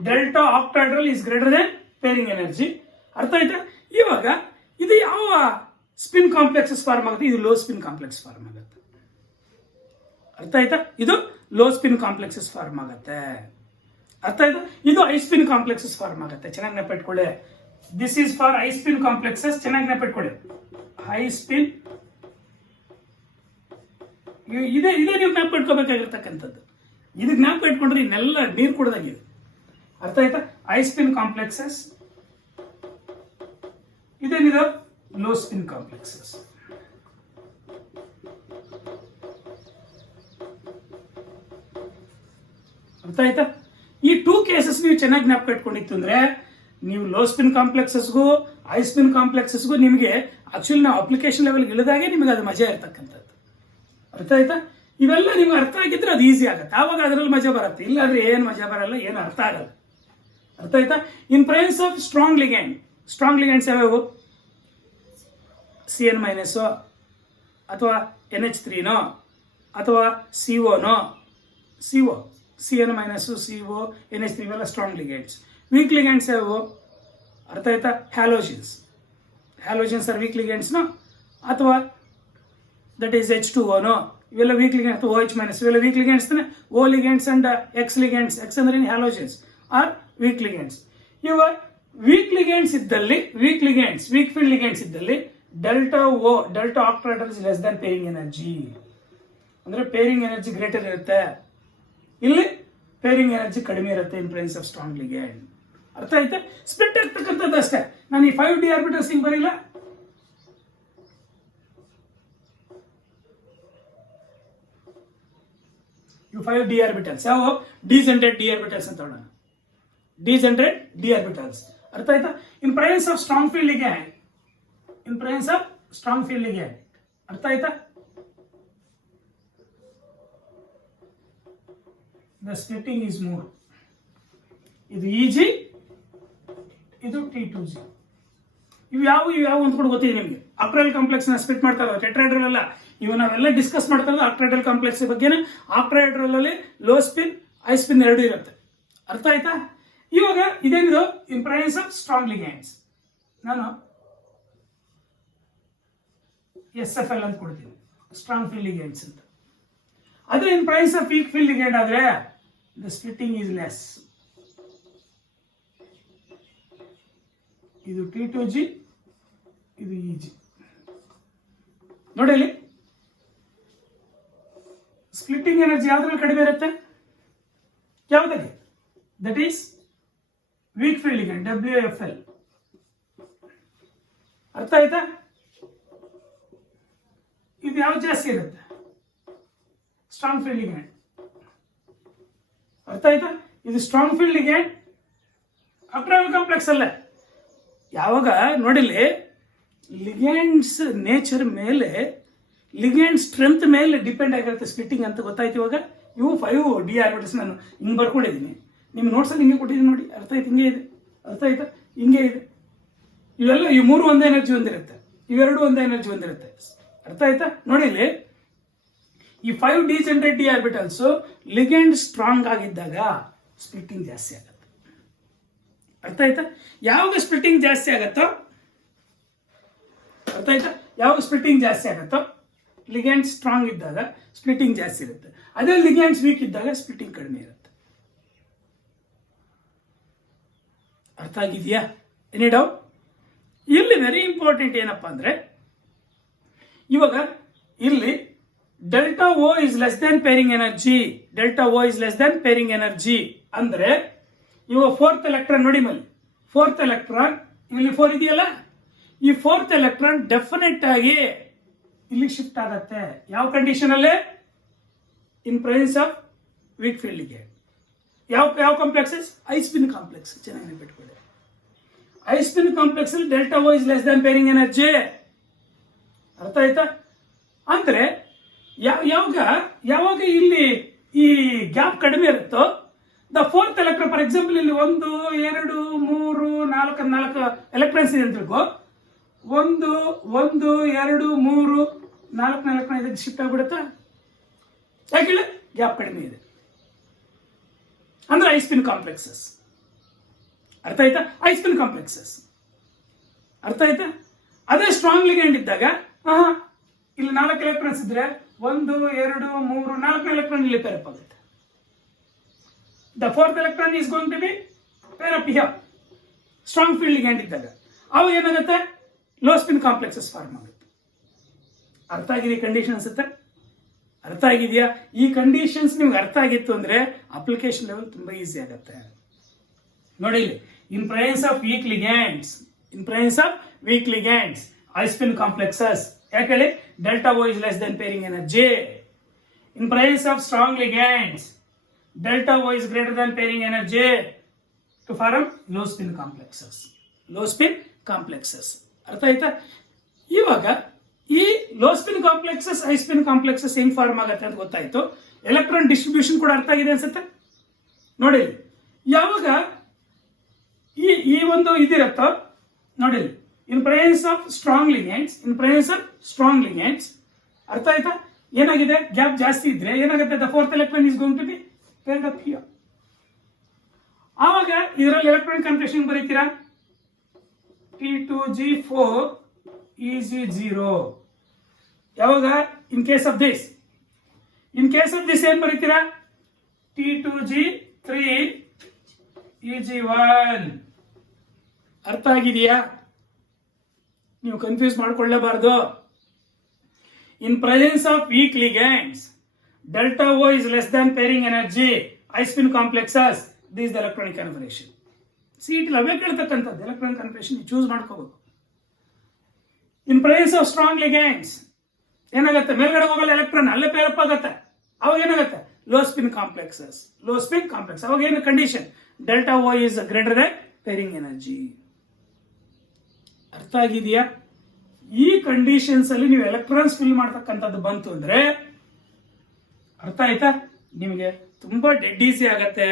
Delta octahedral is greater than pairing energy. ಅರ್ಥ ಆಯ್ತಾ? ಇವಾಗ ಇದು ಯಾವ ಸ್ಪಿನ್ ಕಾಂಪ್ಲೆಕ್ಸಸ್ ಫಾರ್ಮ್ ಆಗುತ್ತೆ? ಇದು ಲೋ ಸ್ಪಿನ್ ಕಾಂಪ್ಲೆಕ್ಸ್ ಫಾರ್ಮ್ ಆಗುತ್ತೆ. ಅರ್ಥ ಆಯ್ತಾ? ಇದು ಲೋ ಸ್ಪಿನ್ ಕಾಂಪ್ಲೆಕ್ಸಸ್ ಫಾರ್ಮ್ ಆಗುತ್ತೆ. ಅರ್ಥ ಆಯ್ತಾ? ಇದು ಐ ಸ್ಪಿನ್ ಕಾಂಪ್ಲೆಕ್ಸಸ್ ಫಾರ್ಮ್ ಆಗುತ್ತೆ. ಚೆನ್ನಾಗಿ ನೆನಪಿಟ್ಕೊಳ್ಳಿ, this is for high spin complexes. ಚೆನ್ನಾಗಿ ನೆನಪಿಟ್ಕೊಳ್ಳಿ, ಹೈ ಸ್ಪಿನ್ ಇದೇ ನೀವು ಜ್ಞಾಪಕ ಇಟ್ಕೋಬೇಕಾಗಿರ್ತಕ್ಕಂಥದ್ದು. ಇದು ಜ್ಞಾಪಕ ಇಟ್ಕೊಂಡ್ರೆ ಇನ್ನೆಲ್ಲ ನೀರು ಕುಡ್ದಾಗಿದೆ. ಅರ್ಥ ಆಯ್ತಾ? ಐ ಸ್ಪಿನ್ ಕಾಂಪ್ಲೆಕ್ಸಸ್, ಇದೇನಿದೆ ಲೋ ಸ್ಪಿನ್ ಕಾಂಪ್ಲೆಕ್ಸಸ್. ಅರ್ಥ ಆಯ್ತಾ? ಈ 2 ಕೇಸಸ್ ನೀವು ಚೆನ್ನಾಗಿ ಜ್ಞಾಪಕ ಇಟ್ಕೊಂಡಿತ್ತು ಅಂದ್ರೆ ನೀವು ಲೋ ಸ್ಪಿನ್ ಕಾಂಪ್ಲೆಕ್ಸಸ್ಗೂ ಐ ಸ್ಪಿನ್ ಕಾಂಪ್ಲೆಕ್ಸಸ್ಗೂ ನಿಮಗೆ ಆಕ್ಚುಲಿ ನಾವು ಅಪ್ಲಿಕೇಶನ್ ಲೆವೆಲ್ಗೆ ಇಳಿದಾಗೆ ನಿಮಗೆ ಅದು ಮಜಾ ಇರ್ತಕ್ಕಂಥದ್ದು. ಅರ್ಥ ಆಯ್ತಾ? ಇವೆಲ್ಲ ನಿಮ್ಗೆ ಅರ್ಥ ಆಗಿದ್ರೆ ಅದು ಈಸಿ ಆಗುತ್ತೆ, ಆವಾಗ ಅದರಲ್ಲಿ ಮಜಾ ಬರುತ್ತೆ. ಇಲ್ಲಾಂದ್ರೆ ಏನು ಮಜಾ ಬರಲ್ಲ, ಏನು ಅರ್ಥ ಆಗಲ್ಲ. ಅರ್ಥ ಆಯ್ತಾ? In presence of strong ligand, strong ligands ಯಾವ್ಯಾವು? CN- ಅಥವಾ NH3 ಅಥವಾ CO CN- CO NH3 ಇವೆಲ್ಲ ಸ್ಟ್ರಾಂಗ್ ಲಿಗ್ಯಾಂಡ್ಸ್. ವೀಕ್ ಲಿಗ್ಯಾಂಡ್ಸ್ ಯಾವು? ಅರ್ಥ ಆಯ್ತಾ? ಹ್ಯಾಲೋಜನ್ಸ್ ಆರ್ ವೀಕ್ ಲಿಗ್ಯಾಂಡ್ಸ್ ಅಥವಾ ದಟ್ ಈಸ್ H2O ಇವೆಲ್ಲ ವೀಕ್ ಲಿಗ್ಯಾಂಡ್ಸ್, ಅಥವಾ OH- ಇವೆಲ್ಲ ವೀಕ್ ಲಿಗ್ಯಾಂಡ್ಸ್ ತಾನೆ. O ligands and X ligands, X ಅಂದ್ರೆ ಹ್ಯಾಲೋಜನ್ಸ್ ಆರ್ ವೀಕ್ ಲಿಗ್ಯಾಂಡ್ಸ್. ಇವ ವೀಕ್ ಲಿಗ್ಯಾಂಡ್ಸ್ ಇದ್ದಲ್ಲಿ, ವೀಕ್ ಫೀಲ್ಡ್ ಲಿಗ್ಯಾಂಡ್ಸ್ ಇದ್ದಲ್ಲಿ delta octahedral is less than pairing energy, ಅಂದ್ರೆ ಪೇರಿಂಗ್ ಎನರ್ಜಿ ಗ್ರೇಟರ್ ಇರುತ್ತೆ. ಇಲ್ಲಿ ಪೇರಿಂಗ್ ಎನರ್ಜಿ ಕಡಿಮೆ ಇರುತ್ತೆ ಇನ್ ಪ್ರೆಸೆನ್ಸ್ ಆಫ್ ಸ್ಟ್ರಾಂಗ್ ಲಿಗ್ಯಾಂಡ್. ಅರ್ಥ ಆಯ್ತಾ? ಸ್ಪ್ಲಿಟ್ ಆಗ್ತಕ್ಕಂಥದ್ದು ಅಷ್ಟೇ. ನಾನು ಈ 5d ಆರ್ಬಿಟಲ್ಸ್ ಹಿಂಗೆ ಬರೀಲ್ಲ, ಇವು 5d ಆರ್ಬಿಟಲ್ಸ್. ಯಾವ? ಡಿಜೆನರೇಟ್ ಡಿ ಆರ್ಬಿಟಲ್ಸ್ ಅಂತ ಹೇಳೋಣ. Degenerate d orbitals. ಅರ್ಥ ಆಯ್ತಾ? In presence of strong field ligand, in presence of strong field ligand. ಅರ್ಥ ಆಯ್ತಾ? the splitting is more. ಇದು EG, ಇದು T2G. ಇವು ಯಾವ ಅಂತ ಕೂಡ ಗೊತ್ತಿದೆ ನಿಮಗೆ. ಆಕ್ಟ್ರೈಡಲ್ ಕಾಂಪ್ಲೆಕ್ಸ್ ನ ಸ್ಪ್ಲಿಟ್ ಮಾಡ್ತಾ ಇರೋದು, ಟೆಟ್ರಾಹೆಡ್ರಲ್ ಅಲ್ಲ. ಇವು ನಾವೆಲ್ಲ ಡಿಸ್ಕಸ್ ಮಾಡ್ತಾ ಇರೋದು ಆಕ್ಟ್ರೈಡಲ್ ಕಾಂಪ್ಲೆಕ್ಸ್ ಬಗ್ಗೆನೇ. ಆಕ್ಟ್ರೈಡಲ್ ಅಲ್ಲಿ ಲೋ ಸ್ಪಿನ್, ಹೈ ಸ್ಪಿನ್ ಎರಡು ಇರುತ್ತೆ. ಅರ್ಥ ಆಯ್ತಾ? ಇವಾಗ ಇದೇನಿದು in presence of strong ligands, ನಾನು SFL ಅಂತ ಕೊಡ್ತೀನಿ, ಸ್ಟ್ರಾಂಗ್ ಫೀಲ್ಡ್ ಲಿಗ್ಯಾಂಡ್ಸ್ ಅಂತ. ಅದೇ in presence of weak field ligand ಆದ್ರೆ ದ ಸ್ಪ್ಲಿಟ್ಟಿಂಗ್ ಈಸ್ ಲೆಸ್. ಇದು T2G, ಇದು EG. ನೋಡಿ ಇಲ್ಲಿ ಸ್ಪ್ಲಿಟ್ಟಿಂಗ್ ಎನರ್ಜಿ ಯಾವ್ದ್ರಲ್ಲಿ ಕಡಿಮೆ ಇರುತ್ತೆ? ಯಾವುದಾಗಿ? That is weak field ligand, WFL. ಅರ್ಥ ಆಯ್ತಾ? ಇದು ಯಾವ್ದು ಜಾಸ್ತಿ ಇರುತ್ತೆ? Strong field ligand. ಅರ್ಥ ಆಯ್ತಾ? ಇದು strong field ligand, octahedral complex ಅಲ್ಲ. ಯಾವಾಗ ನೋಡಿಲಿ ಲಿಗ್ಯಾಂಡ್ಸ್ ನೇಚರ್ ಮೇಲೆ, ಲಿಗ್ಯಾಂಡ್ ಸ್ಟ್ರೆಂತ್ ಮೇಲೆ ಡಿಪೆಂಡ್ ಆಗಿರುತ್ತೆ ಸ್ಪ್ಲಿಟ್ಟಿಂಗ್ ಅಂತ ಗೊತ್ತಾಯ್ತು. ಇವಾಗ ಇವು 5d ಆರ್ಬಿಟಲ್ಸ್ ನಾನು ಹಿಂಗೆ ಬರ್ಕೊಂಡಿದ್ದೀನಿ, ನಿಮ್ಮ ನೋಟ್ಸಲ್ಲಿ ಹಿಂಗೆ ಕೊಟ್ಟಿದ್ದೀನಿ ನೋಡಿ. ಅರ್ಥ ಆಯ್ತು? ಹಿಂಗೆ ಇದೆ. ಅರ್ಥ ಆಯ್ತಾ? ಹಿಂಗೆ ಇದೆ. ಇವೆಲ್ಲ ಇವು ಮೂರು ಒಂದೇ ಎನರ್ಜಿ ಹೊಂದಿರುತ್ತೆ, ಇವೆರಡು ಒಂದೇ ಎನರ್ಜಿ ಹೊಂದಿರುತ್ತೆ. ಅರ್ಥ ಆಯ್ತಾ? ನೋಡಿ ಇಲ್ಲಿ ಈ 5 degenerate d orbitals ligand strong ಆಗಿದ್ದಾಗ ಸ್ಪ್ಲಿಟ್ಟಿಂಗ್ ಜಾಸ್ತಿ ಆಗುತ್ತೆ. ಅರ್ಥ ಆಯ್ತಾ? ಯಾವಾಗ ಸ್ಪ್ಲಿಟ್ಟಿಂಗ್ ಜಾಸ್ತಿ ಆಗತ್ತೋ, ಅರ್ಥ ಆಯ್ತಾ? ಯಾವಾಗ ಸ್ಪ್ಲಿಟ್ಟಿಂಗ್ ಜಾಸ್ತಿ ಆಗತ್ತೋ, ಲಿಗ್ಯಾಂಡ್ ಸ್ಟ್ರಾಂಗ್ ಇದ್ದಾಗ ಸ್ಪ್ಲಿಟ್ಟಿಂಗ್ ಜಾಸ್ತಿ ಇರುತ್ತೆ. ಅದೇ ಲಿಗ್ಯಾಂಡ್ಸ್ ವೀಕ್ ಇದ್ದಾಗ ಸ್ಪ್ಲಿಟ್ಟಿಂಗ್ ಕಡಿಮೆ ಇರುತ್ತೆ. ಅರ್ಥ ಆಗಿದೆಯಾ? Any doubt? ಇಲ್ಲಿ ವೆರಿ ಇಂಪಾರ್ಟೆಂಟ್ ಏನಪ್ಪಾ ಅಂದ್ರೆ, ಇವಾಗ ಇಲ್ಲಿ delta O is less than pairing energy, delta O is less than pairing energy ಅಂದ್ರೆ ಇವಾಗ ಫೋರ್ತ್ ಎಲೆಕ್ಟ್ರಾನ್ ನೋಡಿ ಮಲ್ಲಿ, ಫೋರ್ತ್ ಎಲೆಕ್ಟ್ರಾನ್ ಇಲ್ಲಿ 4 ಇದೆಯಲ್ಲ, ಈ ಫೋರ್ತ್ ಎಲೆಕ್ಟ್ರಾನ್ ಡೆಫಿನೆಟ್ ಆಗಿ ಇಲ್ಲಿ ಶಿಫ್ಟ್ ಆಗತ್ತೆ. ಯಾವ ಕಂಡೀಷನ್ ಅಲ್ಲಿ? In presence of weak field ligand. ಯಾವ ಕಾಂಪ್ಲೆಕ್ಸಸ್? High spin complex. ಚೆನ್ನಾಗಿ ನೆನಪಿಟ್ಕೊಳ್ಳಿ, ಐ ಸ್ಪಿನ್ ಕಾಂಪ್ಲೆಕ್ಸ್ ಅಲ್ಲಿ delta O is less than pairing energy. ಅರ್ಥ ಆಯ್ತಾ? ಅಂದ್ರೆ ಯಾವಾಗ ಇಲ್ಲಿ ಈ ಗ್ಯಾಪ್ ಕಡಿಮೆ ಇರುತ್ತೋ, the fourth electron, for example ಇಲ್ಲಿ 1 2 3 4 ಎಲೆಕ್ಟ್ರಾನ್ಸ್ ಇದೆ ಅಂತ ತಿಳ್ಕೊ. 1 2 3 4 ಎಲೆಕ್ಟ್ರಾನ್ ಇದಕ್ಕೆ ಶಿಫ್ಟ್ ಆಗ್ಬಿಡುತ್ತಾ? ಯಾಕಿಲ್ಲ? ಗ್ಯಾಪ್ ಕಡಿಮೆ ಇದೆ ಅಂದ್ರೆ ಐ ಸ್ಪಿನ್ ಕಾಂಪ್ಲೆಕ್ಸಸ್. ಅರ್ಥ ಆಯ್ತಾ? High spin complexes. ಅರ್ಥ ಆಯ್ತಾ? ಅದೇ ಸ್ಟ್ರಾಂಗ್ ಲಿಗ್ಯಾಂಡ್ ಇದ್ದಾಗ ಇಲ್ಲಿ 4 ಎಲೆಕ್ಟ್ರಾನ್ಸ್ ಇದ್ರೆ 1 2 3 4 ಎಲೆಕ್ಟ್ರಾನ್ ಇಲ್ಲಿ ಪೇರ್ ಅಪ್ ಆಗುತ್ತೆ. The fourth electron is going to be pair up here. Strong field ligand ಇದ್ದಾಗ ಅವು ಏನಾಗುತ್ತೆ? ಲೋ ಸ್ಪಿನ್ ಕಾಂಪ್ಲೆಕ್ಸಸ್ ಫಾರ್ಮ್ ಆಗುತ್ತೆ. ಅರ್ಥ ಆಗಿದೆ ಕಂಡೀಷನ್ ಅನ್ಸುತ್ತೆ? ಅರ್ಥ ಆಗಿದೆಯಾ? ಈ ಕಂಡೀಷನ್ಸ್ ನಿಮ್ಗೆ ಅರ್ಥ ಆಗಿತ್ತು ಅಂದ್ರೆ ಅಪ್ಲಿಕೇಶನ್ ಲೆವೆಲ್ ತುಂಬಾ ಈಸಿ ಆಗುತ್ತೆ. ನೋಡಿ ಇಲ್ಲಿ in presence of weak ligands, in presence of weak ligands high spin complexes. ಯಾಕೆ ಹೇಳಿ? Delta O is less than pairing energy. In presence of strong ligands delta O is greater than pairing energy to form low spin complexes. Low spin complexes. ಅರ್ಥ ಆಯ್ತಾ? ಇವಾಗ ಈ low spin complexes, high spin complexes ಹೆಂಗ್ form ಆಗುತ್ತೆ ಅಂತ ಗೊತ್ತಾಯ್ತು. Electron distribution ಕೂಡ ಅರ್ಥ ಆಗಿದೆ ಅನ್ಸುತ್ತೆ. ನೋಡಿ ಯಾವಾಗ ಈ ಒಂದು ಇದಿರತ್ತೋ, ನೋಡಿ in presence of strong ligands, in presence of strong ligands, ಅರ್ಥ ಆಯ್ತಾ? ಏನಾಗಿದೆ? ಗ್ಯಾಪ್ ಜಾಸ್ತಿ ಇದ್ರೆ ಏನಾಗುತ್ತೆ? The fourth electron is going to be paired up here. ಆವಾಗ ಇದರಲ್ಲಿ ಎಲೆಕ್ಟ್ರಾನಿಕ್ ಕಾನ್ಫಿಗರೇಷನ್ ಬರೀತೀರಾ? T2G4 EG0. ಯಾವಾಗ? In case of this, in case of this ಏನ್ ಬರೀತೀರಾ? T2G3 EG1. ಅರ್ಥ ಆಗಿದೆಯಾ? ನೀವು ಕನ್ಫ್ಯೂಸ್ ಮಾಡ್ಕೊಳ್ಳೇಬಾರ್ದು. In presence of weak ligands delta O is less than pairing energy, high spin complexes, this the electronic configuration. CET ಅವೇ ಕೇಳ್ತಕ್ಕಂಥದ್ದು electron configuration ನೀವು choose ಮಾಡ್ಕೋಬೇಕು. In presence of strong ligands ಏನಾಗುತ್ತೆ, ಮೇಲ್ಗಡೆ ಹೋಗಲ್ಲ ಎಲೆಕ್ಟ್ರಾನ್, ಅಲ್ಲೇ ಪೇರಪ್ ಆಗುತ್ತೆ. ಅವಾಗ ಏನಾಗುತ್ತೆ, ಲೋ ಸ್ಪಿನ್ ಕಾಂಪ್ಲೆಕ್ಸಸ್. ಅವಾಗ ಏನು condition, delta O is greater than pairing energy. ಅರ್ಥ ಆಗಿದೆಯಾ? ಈ ಕಂಡೀಷನ್ಸ್ ಅಲ್ಲಿ ನೀವು ಎಲೆಕ್ಟ್ರಾನ್ಸ್ ಫಿಲ್ ಮಾಡ್ತಕ್ಕಂಥದ್ದು ಬಂತು ಅಂದ್ರೆ ಅರ್ಥ ಆಯ್ತಾ, ನಿಮಗೆ ತುಂಬಾ ಡೆಡ್ ಈಸಿ ಆಗತ್ತೆ.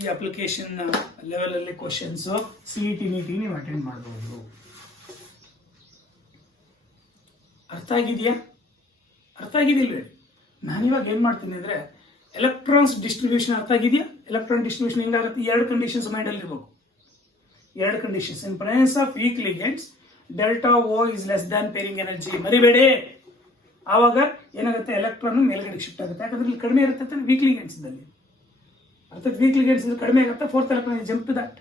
ಈ ಅಪ್ಲಿಕೇಶನ್ ಲೆವೆಲ್ ಅಲ್ಲಿ ಕ್ವಶನ್ಸ್ CET ನೀಟಿ ನೀವು ಅಟೆಂಡ್ ಮಾಡಬಹುದು. ಅರ್ಥ ಆಗಿದೆಯಾ? ಅರ್ಥ ಆಗಿದಿಲ್ವೇ? ನಾನಿವಾಗ ಏನ್ ಮಾಡ್ತೀನಿ ಅಂದ್ರೆ ಎಲೆಕ್ಟ್ರಾನ್ಸ್ ಡಿಸ್ಟ್ರಿಬ್ಯೂಷನ್ ಅರ್ಥ ಆಗಿದೆಯಾ? ಎಲೆಕ್ಟ್ರಾನ್ ಡಿಸ್ಟ್ರಿಬ್ಯೂಷನ್ ಹೆಂಗಾಗುತ್ತೆ, 2 ಕಂಡೀಷನ್ಸ್ ಮೈಂಡ್ ಅಲ್ಲಿ ಇರಬೇಕು. 2 conditions. In presence of weak ligands delta O is less than pairing energy. ಮರಿಬೇಡಿ. ಆವಾಗ ಏನಾಗುತ್ತೆ, ಎಲೆಕ್ಟ್ರಾನ್ ಮೇಲ್ಗಡೆ ಶಿಫ್ಟ್ ಆಗುತ್ತೆ. ಯಾಕಂದ್ರೆ ಇಲ್ಲಿ ಕಡಿಮೆ ಇರುತ್ತೆ ವೀಕ್ ಲಿಗ್ಯಾಂಡ್ಸ್ ಇದ್ದಲ್ಲಿ. ಅರ್ಥಾತ್ ವೀಕ್ ಲಿಗ್ಯಾಂಡ್ಸ್ ಇದ್ರೆ ಕಡಿಮೆ ಆಗುತ್ತೆ, fourth electron jump to that.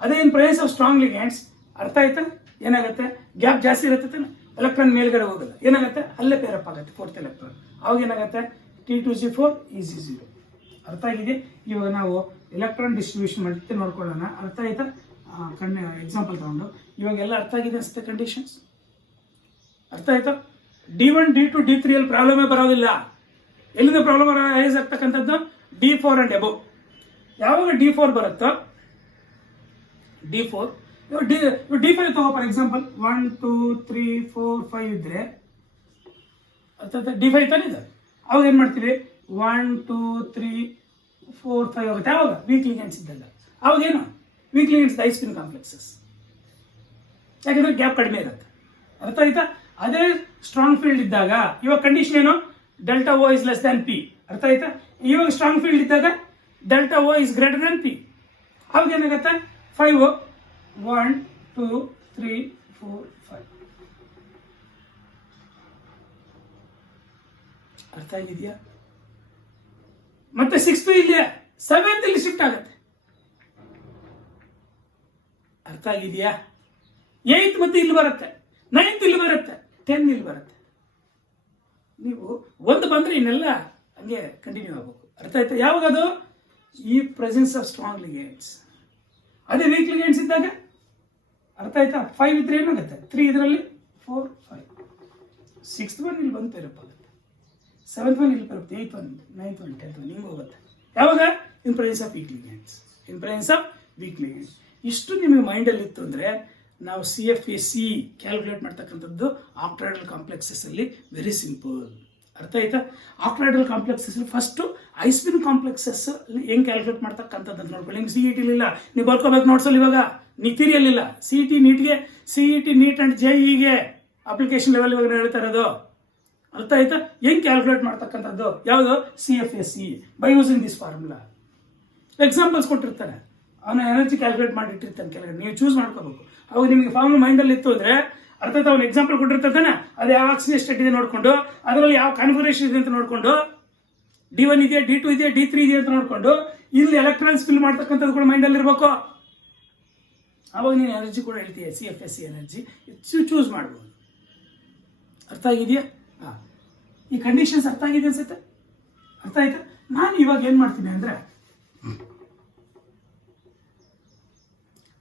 ಅದೇ in presence of strong ligands ಅರ್ಥ ಆಯ್ತಾ, ಏನಾಗುತ್ತೆ, ಗ್ಯಾಪ್ ಜಾಸ್ತಿ ಇರುತ್ತೆ, ಎಲೆಕ್ಟ್ರಾನ್ ಮೇಲ್ಗಡೆ ಹೋಗಲ್ಲ, ಏನಾಗುತ್ತೆ, ಅಲ್ಲೇ ಪೇರಪ್ ಆಗುತ್ತೆ ಫೋರ್ತ್ ಎಲೆಕ್ಟ್ರಾನ್. ಅವಾಗ ಏನಾಗುತ್ತೆ, T2C4 ಈಸಿ 0. ಅರ್ಥ ಆಗಿದೆ? ಇವಾಗ ನಾವು ಎಲೆಕ್ಟ್ರಾನ್ ಡಿಸ್ಟ್ರಿಬ್ಯೂಷನ್ ಮತ್ತೆ ನೋಡ್ಕೊಳ್ಳೋಣ. ಅರ್ಥ ಆಯ್ತಾ? ಎಕ್ಸಾಂಪಲ್ ತಗೊಂಡು ಇವಾಗೆಲ್ಲ ಅರ್ಥ ಆಗಿದೆ ಅನ್ಸುತ್ತೆ ಕಂಡೀಷನ್ಸ್. ಅರ್ಥ ಆಯ್ತಾ? D1 D2 D3 ಅಲ್ಲಿ ಪ್ರಾಬ್ಲಮೇ ಬರೋದಿಲ್ಲ. ಎಲ್ಲಿಂದ ಪ್ರಾಬ್ಲಮ್ ರೈಸ್ ಆಗ್ತಕ್ಕಂಥದ್ದು, D4 ಅಂಡ್ ಎಬೋ. ಯಾವಾಗ D4 ಬರುತ್ತೋ, D4 D5 ತಗೋ ಫಾರ್ ಎಕ್ಸಾಂಪಲ್. 1 2 3 4 5 ಇದ್ರೆ ಅರ್ಥಾತ್ D5 ತಾನೇ ಇದೆ. ಅವಾಗ ಏನ್ ಮಾಡ್ತೀವಿ, 1 2 3 4 5 ಆಗುತ್ತೆ. ಯಾವಾಗ ವೀಕ್ ಲಿಗ್ಯಾಂಡ್ಸ್ ಇದ್ದಲ್ಲ. ಅವಾಗ ಏನು, weak ligands high spin complexes, ಯಾಕಂದ್ರೆ ಗ್ಯಾಪ್ ಕಡಿಮೆ ಇರುತ್ತೆ. ಅರ್ಥ ಆಯ್ತಾ? ಅದೇ ಸ್ಟ್ರಾಂಗ್ ಫೀಲ್ಡ್ ಇದ್ದಾಗ ಇವಾಗ ಕಂಡೀಷನ್ ಏನು, delta O is less than P. ಅರ್ಥ ಆಯ್ತಾ? ಇವಾಗ ಸ್ಟ್ರಾಂಗ್ ಫೀಲ್ಡ್ ಇದ್ದಾಗ delta O is greater than P. ಅವಾಗ ಏನಾಗುತ್ತೆ, 5 1 2 3 4 5. ಅರ್ಥ ಆಗಿದೆಯಾ? ಮತ್ತೆ 6th ಇಲ್ಲಿ 7th ಇಲ್ಲಿ ಶಿಫ್ಟ್ ಆಗುತ್ತೆ. ಅರ್ಥ ಆಗಿದೆಯಾ? 8th ಮತ್ತೆ ಇಲ್ಲಿ ಬರುತ್ತೆ, 9th ಇಲ್ಲಿ ಬರುತ್ತೆ, 10 ಇಲ್ಲಿ ಬರುತ್ತೆ. ನೀವು ಒಂದು ಬಂದ್ರೆ ಇನ್ನೆಲ್ಲ ಹಂಗೆ ಕಂಟಿನ್ಯೂ ಆಗಬೇಕು. ಅರ್ಥ ಆಯ್ತಾ? ಯಾವಾಗದು, ಈ ಪ್ರೆಸೆನ್ಸ್ ಆಫ್ ಸ್ಟ್ರಾಂಗ್ ಲಿಗ್ಯಾಂಡ್ಸ್. ಅದೇ ವೀಕ್ ಲಿಗ್ಯಾಂಡ್ಸ್ ಇದ್ದಾಗ ಅರ್ಥ ಆಯ್ತಾ, 5 ಇದ್ರೆ ಏನಾಗುತ್ತೆ, 3 ಇದರಲ್ಲಿ 4 5. 6th ಒನ್ ಇಲ್ಲಿ ಬಂದು ಪೇರಪ್ ಆಗುತ್ತೆ, 7th ಒನ್ ಇಲ್ಲಿ ಬರುತ್ತೆ, 8th one 9th one 10th one ಹಿಂಗೆ ಹೋಗುತ್ತೆ. ಯಾವಾಗ, in presence of weak ligands. ಇಷ್ಟು ನಿಮಗೆ ಮೈಂಡಲ್ಲಿ ಇತ್ತು ಅಂದರೆ ನಾವು CFAC ಕ್ಯಾಲ್ಕುಲೇಟ್ ಮಾಡ್ತಕ್ಕಂಥದ್ದು ಆಕ್ಟ್ರಾಯ್ಡಲ್ ಕಾಂಪ್ಲೆಕ್ಸಸ್ ಅಲ್ಲಿ ವೆರಿ ಸಿಂಪಲ್. ಅರ್ಥ ಆಯ್ತಾ? Octahedral complexes first high spin complexes ಹೆಂಗ್ ಕ್ಯಾಲ್ಕುಲೇಟ್ ಮಾಡ್ತಕ್ಕಂಥದ್ದು ಅಂತ ನೋಡ್ಕೊಳ್ಳಿ. ನಿಮ್ಗೆ CET ಇಲ್ಲ, ನೀವು ಬರ್ಕೋಬೇಕು ನೋಟ್ಸಲ್ಲಿ. ಇವಾಗ ಥಿಯರಿಯಲ್ಲಿ ಇಲ್ಲ. CET NEET and JEE application level ಇವಾಗ ಹೇಳ್ತಾ ಇರೋದು. ಅರ್ಥ ಆಯ್ತಾ? ಹೆಂಗ್ ಕ್ಯಾಲ್ಕುಲೇಟ್ ಮಾಡ್ತಕ್ಕಂಥದ್ದು, ಯಾವುದು, CFAC by using this formula. Examples ಕೊಟ್ಟಿರ್ತಾರೆ, ಅವನ ಎನರ್ಜಿ ಕ್ಯಾಲ್ಕುಲೇಟ್ ಮಾಡಿಟ್ಟಿರ್ತಾನೆ ಕೆಳಗಡೆ, ನೀವು ಚೂಸ್ ಮಾಡ್ಕೋಬೇಕು. ಅವಾಗ ನಿಮಗೆ ಫಾರ್ಮುಲಾ ಮೈಂಡಲ್ಲಿ ಇತ್ತು ಅಂದ್ರೆ ಅರ್ಥಾತ್ ಅವ್ನು ಎಕ್ಸಾಂಪಲ್ ಕೊಟ್ಟಿರ್ತಾನೆ, ಅದು ಯಾವ ಆಕ್ಸಿಜನ್ ಸ್ಟೇಟ್ ಇದೆ ನೋಡ್ಕೊಂಡು, ಅದರಲ್ಲಿ ಯಾವ ಕಾನ್ಫಿಗರೇಷನ್ ಇದೆ ಅಂತ ನೋಡ್ಕೊಂಡು, D1 ಇದೆಯಾ, D2 ಇದೆಯಾ, D3 ಇದೆಯಾ ಅಂತ ನೋಡ್ಕೊಂಡು ಇಲ್ಲಿ ಎಲೆಕ್ಟ್ರಾನ್ಸ್ ಫಿಲ್ ಮಾಡ್ತಕ್ಕಂಥದ್ದು ಕೂಡ ಮೈಂಡಲ್ಲಿ ಇರಬೇಕು. ಅವಾಗ ನೀನು ಎನರ್ಜಿ ಕೂಡ ಹೇಳ್ತೀಯ, CFAC ಎನರ್ಜಿ ಚೂಸ್ ಮಾಡ್ಬೋದು. ಅರ್ಥ ಆಗಿದೆಯಾ? ಈ ಕಂಡೀಷನ್ಸ್ ಅರ್ಥ ಆಗಿದೆ ಅನ್ಸುತ್ತೆ. ಅರ್ಥ ಆಯ್ತಾ? ನಾನು ಇವಾಗ ಏನ್ ಮಾಡ್ತೀನಿ ಅಂದ್ರೆ,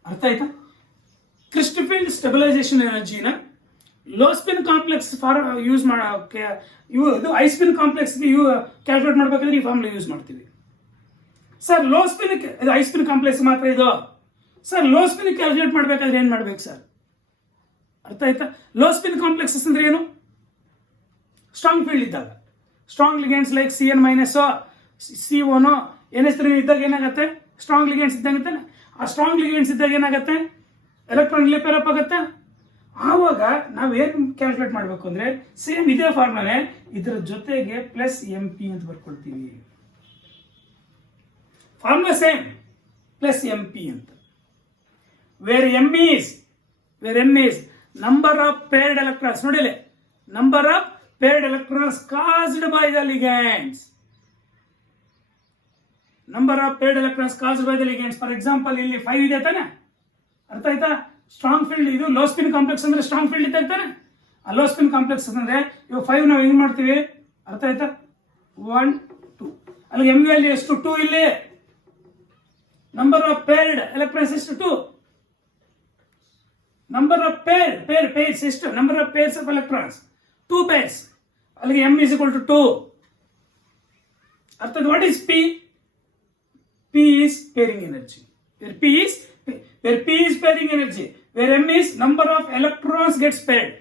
ಅರ್ಥ ಆಯ್ತಾ, ಕ್ರಿಸ್ಟಫೀಲ್ಡ್ ಸ್ಟೆಬಿಲೈಸೇಷನ್ ಎನರ್ಜಿನ ಲೋ ಸ್ಪಿನ್ ಕಾಂಪ್ಲೆಕ್ಸ್ ಯೂಸ್ ಮಾಡೋಕೆ, ಇದು ಐ ಸ್ಪಿನ್ ಕಾಂಪ್ಲೆಕ್ಸ್ ಕ್ಯಾಲ್ಕುಲೇಟ್ ಮಾಡ್ಬೇಕಾದ್ರೆ ಈ ಫಾರ್ಮುಲಾ ಯೂಸ್ ಮಾಡ್ತೀವಿ. ಸರ್ ಲೋ ಸ್ಪಿನ್ ಇದು ಐ ಸ್ಪಿನ್ ಕಾಂಪ್ಲೆಕ್ಸ್ ಮಾತ್ರ ಇದು. ಸರ್ ಲೋ ಸ್ಪಿನ್ ಕ್ಯಾಲ್ಕುಲೇಟ್ ಮಾಡಬೇಕಾದ್ರೆ ಏನ್ ಮಾಡ್ಬೇಕು ಸರ್? ಅರ್ಥ ಆಯ್ತಾ? ಲೋ ಸ್ಪಿನ್ ಕಾಂಪ್ಲೆಕ್ಸಸ್ ಅಂದ್ರೆ ಏನು? ಸ್ಟ್ರಾಂಗ್ ಫೀಲ್ಡ್ ಇದ್ದಾಗ, strong ligands like CN- CO NH3 ಇದ್ದಾಗ ಏನಾಗುತ್ತೆ, ಸ್ಟ್ರಾಂಗ್ ಲಿಗ್ಯಾಂಡ್ಸ್ ಇದ್ದಂಗೆ. ಆ ಸ್ಟ್ರಾಂಗ್ ಲಿಗ್ಯಾಂಡ್ಸ್ ಇದ್ದಾಗ ಏನಾಗುತ್ತೆ, ಎಲೆಕ್ಟ್ರಾನ್ ಇಲ್ಲೇ ಪೇರಪ್ ಆಗುತ್ತೆ. ಆವಾಗ ನಾವೇನು ಕ್ಯಾಲ್ಕುಲೇಟ್ ಮಾಡಬೇಕು ಅಂದ್ರೆ ಸೇಮ್ ಇದೇ ಫಾರ್ಮುಲಾನೇ, ಇದರ ಜೊತೆಗೆ +MP ಅಂತ ಬರ್ಕೊಳ್ತೀವಿ. ಫಾರ್ಮುಲಾ ಸೇಮ್, +MP ಅಂತ. Where M is number of paired electrons. ನೋಡಿಲ್ಲ, number of paired electrons caused by the ligands. Number of paired electrons caused by the ligands. For example, ಇಲ್ಲಿ 5 ಇದೆ ತಾನೆ. ಅರ್ಥ ಆಯ್ತಾ? ಸ್ಟ್ರಾಂಗ್ ಫೀಲ್ಡ್, ಇದು ಲೋ ಸ್ಪಿನ್ ಕಾಂಪ್ಲೆಕ್ಸ್ ಅಂದ್ರೆ strong field ಇದೆ ತಾನೆ. ಆ ಲೋ ಸ್ಪಿನ್ ಕಾಂಪ್ಲೆಕ್ಸ್ ಅಂದ್ರೆ ಇವಾಗ 5 ನಾವು ಹೆಂಗ್ ಮಾಡ್ತೀವಿ, ಅರ್ಥ ಆಯ್ತಾ, 1 2 ಅಲ್ಲಿಗೆ M ವ್ಯಾಲ್ಯೂ ಎಷ್ಟು, 2 ಇಲ್ಲಿ ನಂಬರ್ ಆಫ್ ಪೇರ್ಡ್ ಎಲೆಕ್ಟ್ರಾನ್ಸ್ ಎಷ್ಟು 2. ನಂಬರ್ ಆಫ್ ಪೇರ್ಸ್ ಎಷ್ಟು, number of pairs of electrons 2 pairs. ಅಲ್ಲಿಗೆ m is equal to 2. ಅರ್ಥಾತ್ what is P? P is pairing energy. Where P is pairing energy, where m is number of electrons gets paired.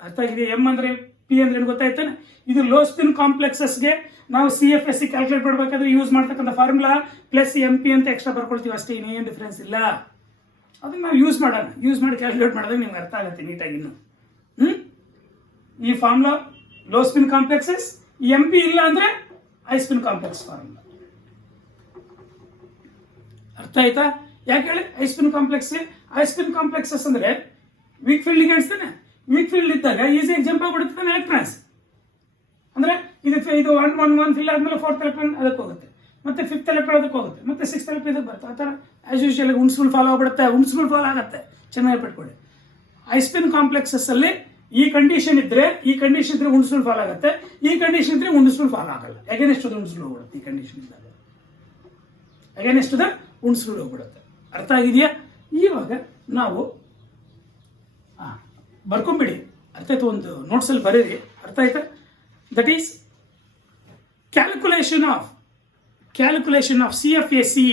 ಅರ್ಥ ಆಗಿದೆ? m ಅಂದ್ರೆ P ಅಂದ್ರೆ ಏನು ಗೊತ್ತಾಯ್ತಾನೆ? ಇದು low spin ಕಾಂಪ್ಲೆಕ್ಸಸ್ಗೆ ನಾವು CFSE calculate ಮಾಡಬೇಕಾದ್ರೆ ಯೂಸ್ ಮಾಡ್ತಕ್ಕಂಥ ಫಾರ್ಮುಲಾ ಪ್ಲಸ್ MP ಅಂತ ಎಕ್ಸ್ಟ್ರಾ ಬರ್ಕೊಳ್ತೀವಿ ಅಷ್ಟೇ, ಇನ್ನೇನು ಡಿಫ್ರೆನ್ಸ್ ಇಲ್ಲ. ಅದನ್ನ ನಾವು ಯೂಸ್ ಮಾಡಿ ಕ್ಯಾಲ್ಕುಲೇಟ್ ಮಾಡಿದಾಗ ನಿಮ್ಗೆ ಅರ್ಥ ಆಗುತ್ತೆ ನೀಟಾಗಿ. ಇನ್ನು ಈ formula low spin complexes, MP ಇಲ್ಲ ಅಂದ್ರೆ ಹೈ ಸ್ಪಿನ್ ಕಾಂಪ್ಲೆಕ್ಸ್ ಫಾರ್ಮುಲಾ. ಅರ್ಥ ಆಯ್ತಾ? ಯಾಕೆ ಹೇಳಿ ಹೈ ಸ್ಪಿನ್ ಕಾಂಪ್ಲೆಕ್ಸಸ್ ಅಂದ್ರೆ ವೀಕ್ ಫೀಲ್ಡ್ ಕಾಣಿಸ್ತಾನೆ. ವೀಕ್ ಫೀಲ್ಡ್ ಇದ್ದಾಗ ಈಸಿಯಾಗಿ ಜಂಪ್ ಆಗ್ಬಿಡುತ್ತೆ ಎಲೆಕ್ಟ್ರಾನ್ಸ್. ಅಂದ್ರೆ ಇದು 1 ಫಿಲ್ ಆದ್ಮೇಲೆ 4th ಎಲೆಕ್ಟ್ರಾನ್ ಅದಕ್ಕೆ ಹೋಗುತ್ತೆ, ಮತ್ತೆ 5th ಎಲೆಕ್ಟ್ರಾನ್ ಅದಕ್ಕೆ ಹೋಗುತ್ತೆ, ಮತ್ತೆ 6th ಎಲೆಕ್ಟ್ರಾನ್ ಇದಕ್ಕೆ ಬರುತ್ತೆ. ಆ ಥರ ಆಸ್ ಯೂಶುವಲ್ ಉಂಡ್ಸ್ಫುಲ್ ಫಾಲೋ ಆಗ್ಬಿಡುತ್ತೆ, ಫಾಲೋ ಆಗುತ್ತೆ. ಚೆನ್ನಾಗಿ ಪಡ್ಕೊಳ್ಳಿ. ಹೈ ಸ್ಪಿನ್ ಕಾಂಪ್ಲೆಕ್ಸಸ್ ಅಲ್ಲಿ ಈ ಕಂಡೀಷನ್ ಇದ್ರೆ ಉಂಡ್ಸ್ಫುಲ್ ಫಾಲೋ ಆಗುತ್ತೆ, ಈ ಕಂಡೀಷನ್ ಇದ್ರೆ ಉಂಡ್ಸ್ಫುಲ್ ಫಾಲೋ ಆಗಲ್ಲ. ಅಗೇನೆಸ್ಟ್ ಉಂಡ್ಸ್ಫುಲ್ ಹೋಗ್ಬಿಡುತ್ತೆ. ಈ ಕಂಡೀಷನ್ ಇದ್ದಾಗ ಅಗೇನೆಸ್ಟ್ ಉಂಡ್ಸ್ಫುಲ್ ಹೋಗ್ಬಿಡುತ್ತೆ. ಅರ್ಥ ಆಗಿದೆಯಾ? ಇವಾಗ ನಾವು ಬರ್ಕೊಂಬಿಡಿ. ಅರ್ಥ ಆಯ್ತು? ಒಂದು ನೋಟ್ಸ್ ಅಲ್ಲಿ ಬರೀರಿ. ಅರ್ಥ ಆಯ್ತಾ? That is calculation of CFSE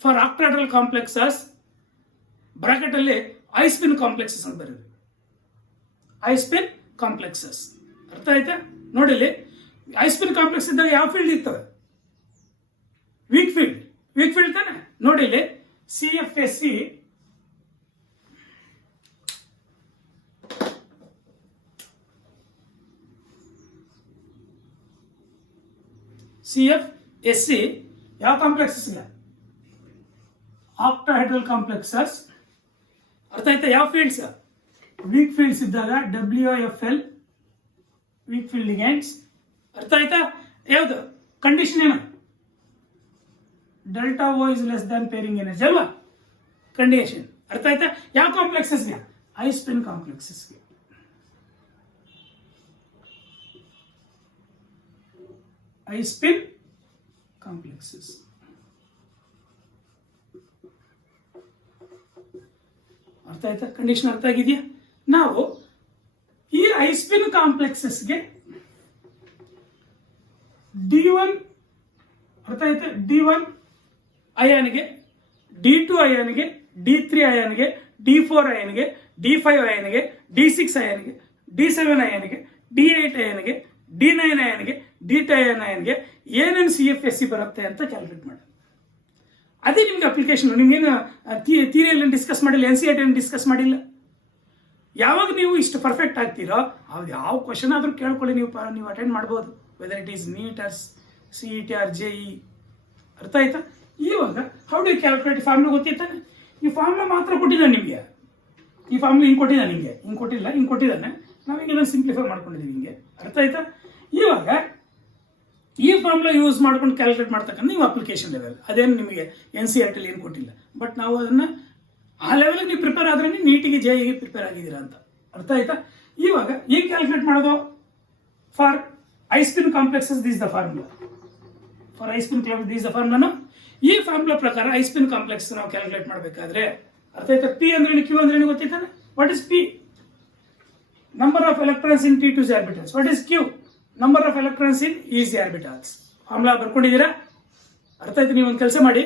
for octahedral complexes bracket ಅಲ್ಲಿ ಹೈ ಸ್ಪಿನ್ ಕಾಂಪ್ಲೆಕ್ಸಸ್ ಅಂತ ಬರೀರಿ. High spin complexes. ಅರ್ಥ ಆಯ್ತಾ? ನೋಡಿ, ಹೈ ಸ್ಪಿನ್ ಕಾಂಪ್ಲೆಕ್ಸ್ ಇದ್ದಾಗ ಯಾವ ಫೀಲ್ಡ್ ಇರ್ತವೆ? ವೀಕ್ ಫೀಲ್ಡ್ ತಾನೆ. ನೋಡಿ CFSE ಯಾವ ಕಾಂಪ್ಲೆಕ್ಸಸ್ ಇಲ್ಲ? Octahedral complexes. ಅರ್ಥ ಆಯ್ತಾ? ಯಾವ ಫೀಲ್ಡ್ಸ್? ವೀಕ್ ಫೀಲ್ಡ್ಸ್ ಇದ್ದಾಗ WFL ವೀಕ್ ಫೀಲ್ಡ್ ಲಿಗೇಂಡ್ಸ್. ಅರ್ಥ ಆಯ್ತಾ? ಯಾವುದು ಕಂಡೀಷನ್ ಏನು? Delta O is less than pairing energy ಅಲ್ವಾ ಕಂಡೀಷನ್. ಅರ್ಥ ಆಯ್ತಾ? ಯಾವ ಕಾಂಪ್ಲೆಕ್ಸಸ್ಗೆ? ಹೈ ಸ್ಪಿನ್ ಕಾಂಪ್ಲೆಕ್ಸಸ್ಗೆ. High spin complexes. ಅರ್ಥ ಆಯ್ತಾ? ಕಂಡೀಷನ್ ಅರ್ಥ ಆಗಿದೆಯಾ? ನಾವು ಈ ಹೈ ಸ್ಪಿನ್ ಕಾಂಪ್ಲೆಕ್ಸಸ್ಗೆ D1 ಅರ್ಥ ಆಯ್ತಾ? D1 ಅಯಾನ್ಗೆ, D2 ಅಯಾನ್ಗೆ, D3 ಅಯಾನ್ಗೆ, D4 ಅಯಾನ್ಗೆ, D5 ಅಯಾನ್ಗೆ, D6 ಅಯಾನ್ಗೆ, D7 ಅಯಾನ್ಗೆ, D8 ಅಯಾನ್ಗೆ, D9 ಅಯಾನ್ಗೆ, D10 ಅಯಾನ್ಗೆ ಏನೇನು CFSE ಬರುತ್ತೆ ಅಂತ ಕ್ಯಾಲ್ಕುಲೇಟ್ ಮಾಡಿ. ಅದೇ ನಿಮ್ಗೆ ಅಪ್ಲಿಕೇಶನ್. ನಿಮ್ಗೇನು ಥಿಯರಿಯಲ್ಲಿ ಡಿಸ್ಕಸ್ ಮಾಡಿಲ್ಲ, NCERT ಡಿಸ್ಕಸ್ ಮಾಡಿಲ್ಲ. ಯಾವಾಗ ನೀವು ಇಷ್ಟು ಪರ್ಫೆಕ್ಟ್ ಆಗ್ತೀರೋ ಅದು ಯಾವ ಕ್ವಶನ್ ಆದರೂ ಕೇಳ್ಕೊಳ್ಳಿ, ನೀವು ಅಟೆಂಡ್ ಮಾಡ್ಬೋದು. Whether it is NEET or CET or JE. ಅರ್ಥ ಆಯ್ತಾ? ಇವಾಗ ಹೌ ಡು ಕ್ಯಾಲ್ಕುಲೇಟ್? ಫಾರ್ಮುಲಾ ಗೊತ್ತಿತ್ತಾನೆ? ಈ ಫಾರ್ಮುಲಾ ಮಾತ್ರ ಕೊಟ್ಟಿದ್ದಾನೆ ನಿಮಗೆ. ಈ ಫಾರ್ಮುಲಾ ಹಿಂಗೆ ಕೊಟ್ಟಿದ್ದಾನೆ, ಹಿಂಗೆ ಕೊಟ್ಟಿದ್ದಾನೆ. ನಾವು ಹಿಂಗೆ ಸಿಂಪ್ಲಿಫೈ ಮಾಡ್ಕೊಂಡಿದ್ದೀವಿ ಹಿಂಗೆ. ಅರ್ಥ ಆಯ್ತಾ? ಇವಾಗ ಈ ಫಾರ್ಮುಲಾ ಯೂಸ್ ಮಾಡ್ಕೊಂಡು ಕ್ಯಾಲ್ಕುಲೇಟ್ ಮಾಡ್ತಕ್ಕಂಥ ನೀವು ಅಪ್ಲಿಕೇಶನ್ ಲೆವೆಲ್ ಅದೇನು ನಿಮಗೆ NCERT ಏನು ಕೊಟ್ಟಿಲ್ಲ. ಬಟ್ ನಾವು ಅದನ್ನು ಆ ಲೆವೆಲ್ಗೆ ನೀವು ಪ್ರಿಪೇರ್ ಆದ್ರೆ ನೀಟಿಗೆ JEಗೆ ಪ್ರಿಪೇರ್ ಆಗಿದ್ದೀರಾ ಅಂತ. ಅರ್ಥ ಆಯ್ತಾ? ಇವಾಗ ಏನು ಕ್ಯಾಲ್ಕುಲೇಟ್ ಮಾಡೋದು? For high spin complexes this the formula. For high spin complex this the formula. ಈ ಫಾರ್ಮುಲಾ ಪ್ರಕಾರ ಹೈ ಸ್ಪಿನ್ ಕಾಂಪ್ಲೆಕ್ಸ್ ನಾವು ಕ್ಯಾಲ್ಕುಲೇಟ್ ಮಾಡಬೇಕಾದ್ರೆ ಅರ್ಥ ಆಯ್ತಾ? P ಅಂದ್ರೆ Q ಅಂದ್ರೆ ಗೊತ್ತಿತ್ತಾನೆ? What is P? Number of electrons in T2s orbitals. What is Q? Number of electrons in EC orbitals. Formula ಬರ್ಕೊಂಡಿದ್ದೀರಾ? ಅರ್ಥ ಆಯ್ತು? ನೀವು ಒಂದು ಕೆಲಸ ಮಾಡಿ,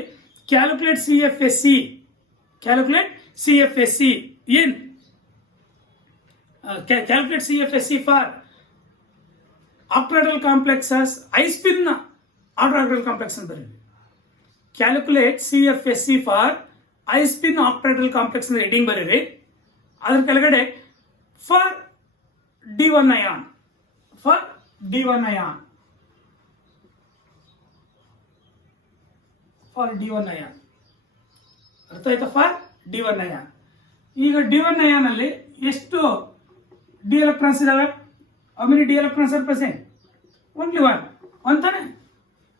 calculate CFSE in calculate CFSE for octahedral complexes high spin octahedral complex ಅಂತ ಬರೀರಿ. Calculate CFSE for high spin octahedral complex ಅಂತ ಹೆಡಿಂಗ್ ಬರೀರಿ. ಅದ್ರ ಕೆಳಗಡೆ ಫಾರ್ D1 ಅಯಾನ್, ಅರ್ಥ ಆಯ್ತಾ? For D1 ion. ಈಗ D1 ಅಯಾನ್ ಅಲ್ಲಿ ಎಷ್ಟು ಡಿ ಎಲೆಕ್ಟ್ರಾನ್ಸ್ ಇದಾವೆ? How many D electrons are present? Only one ತಾನೆ.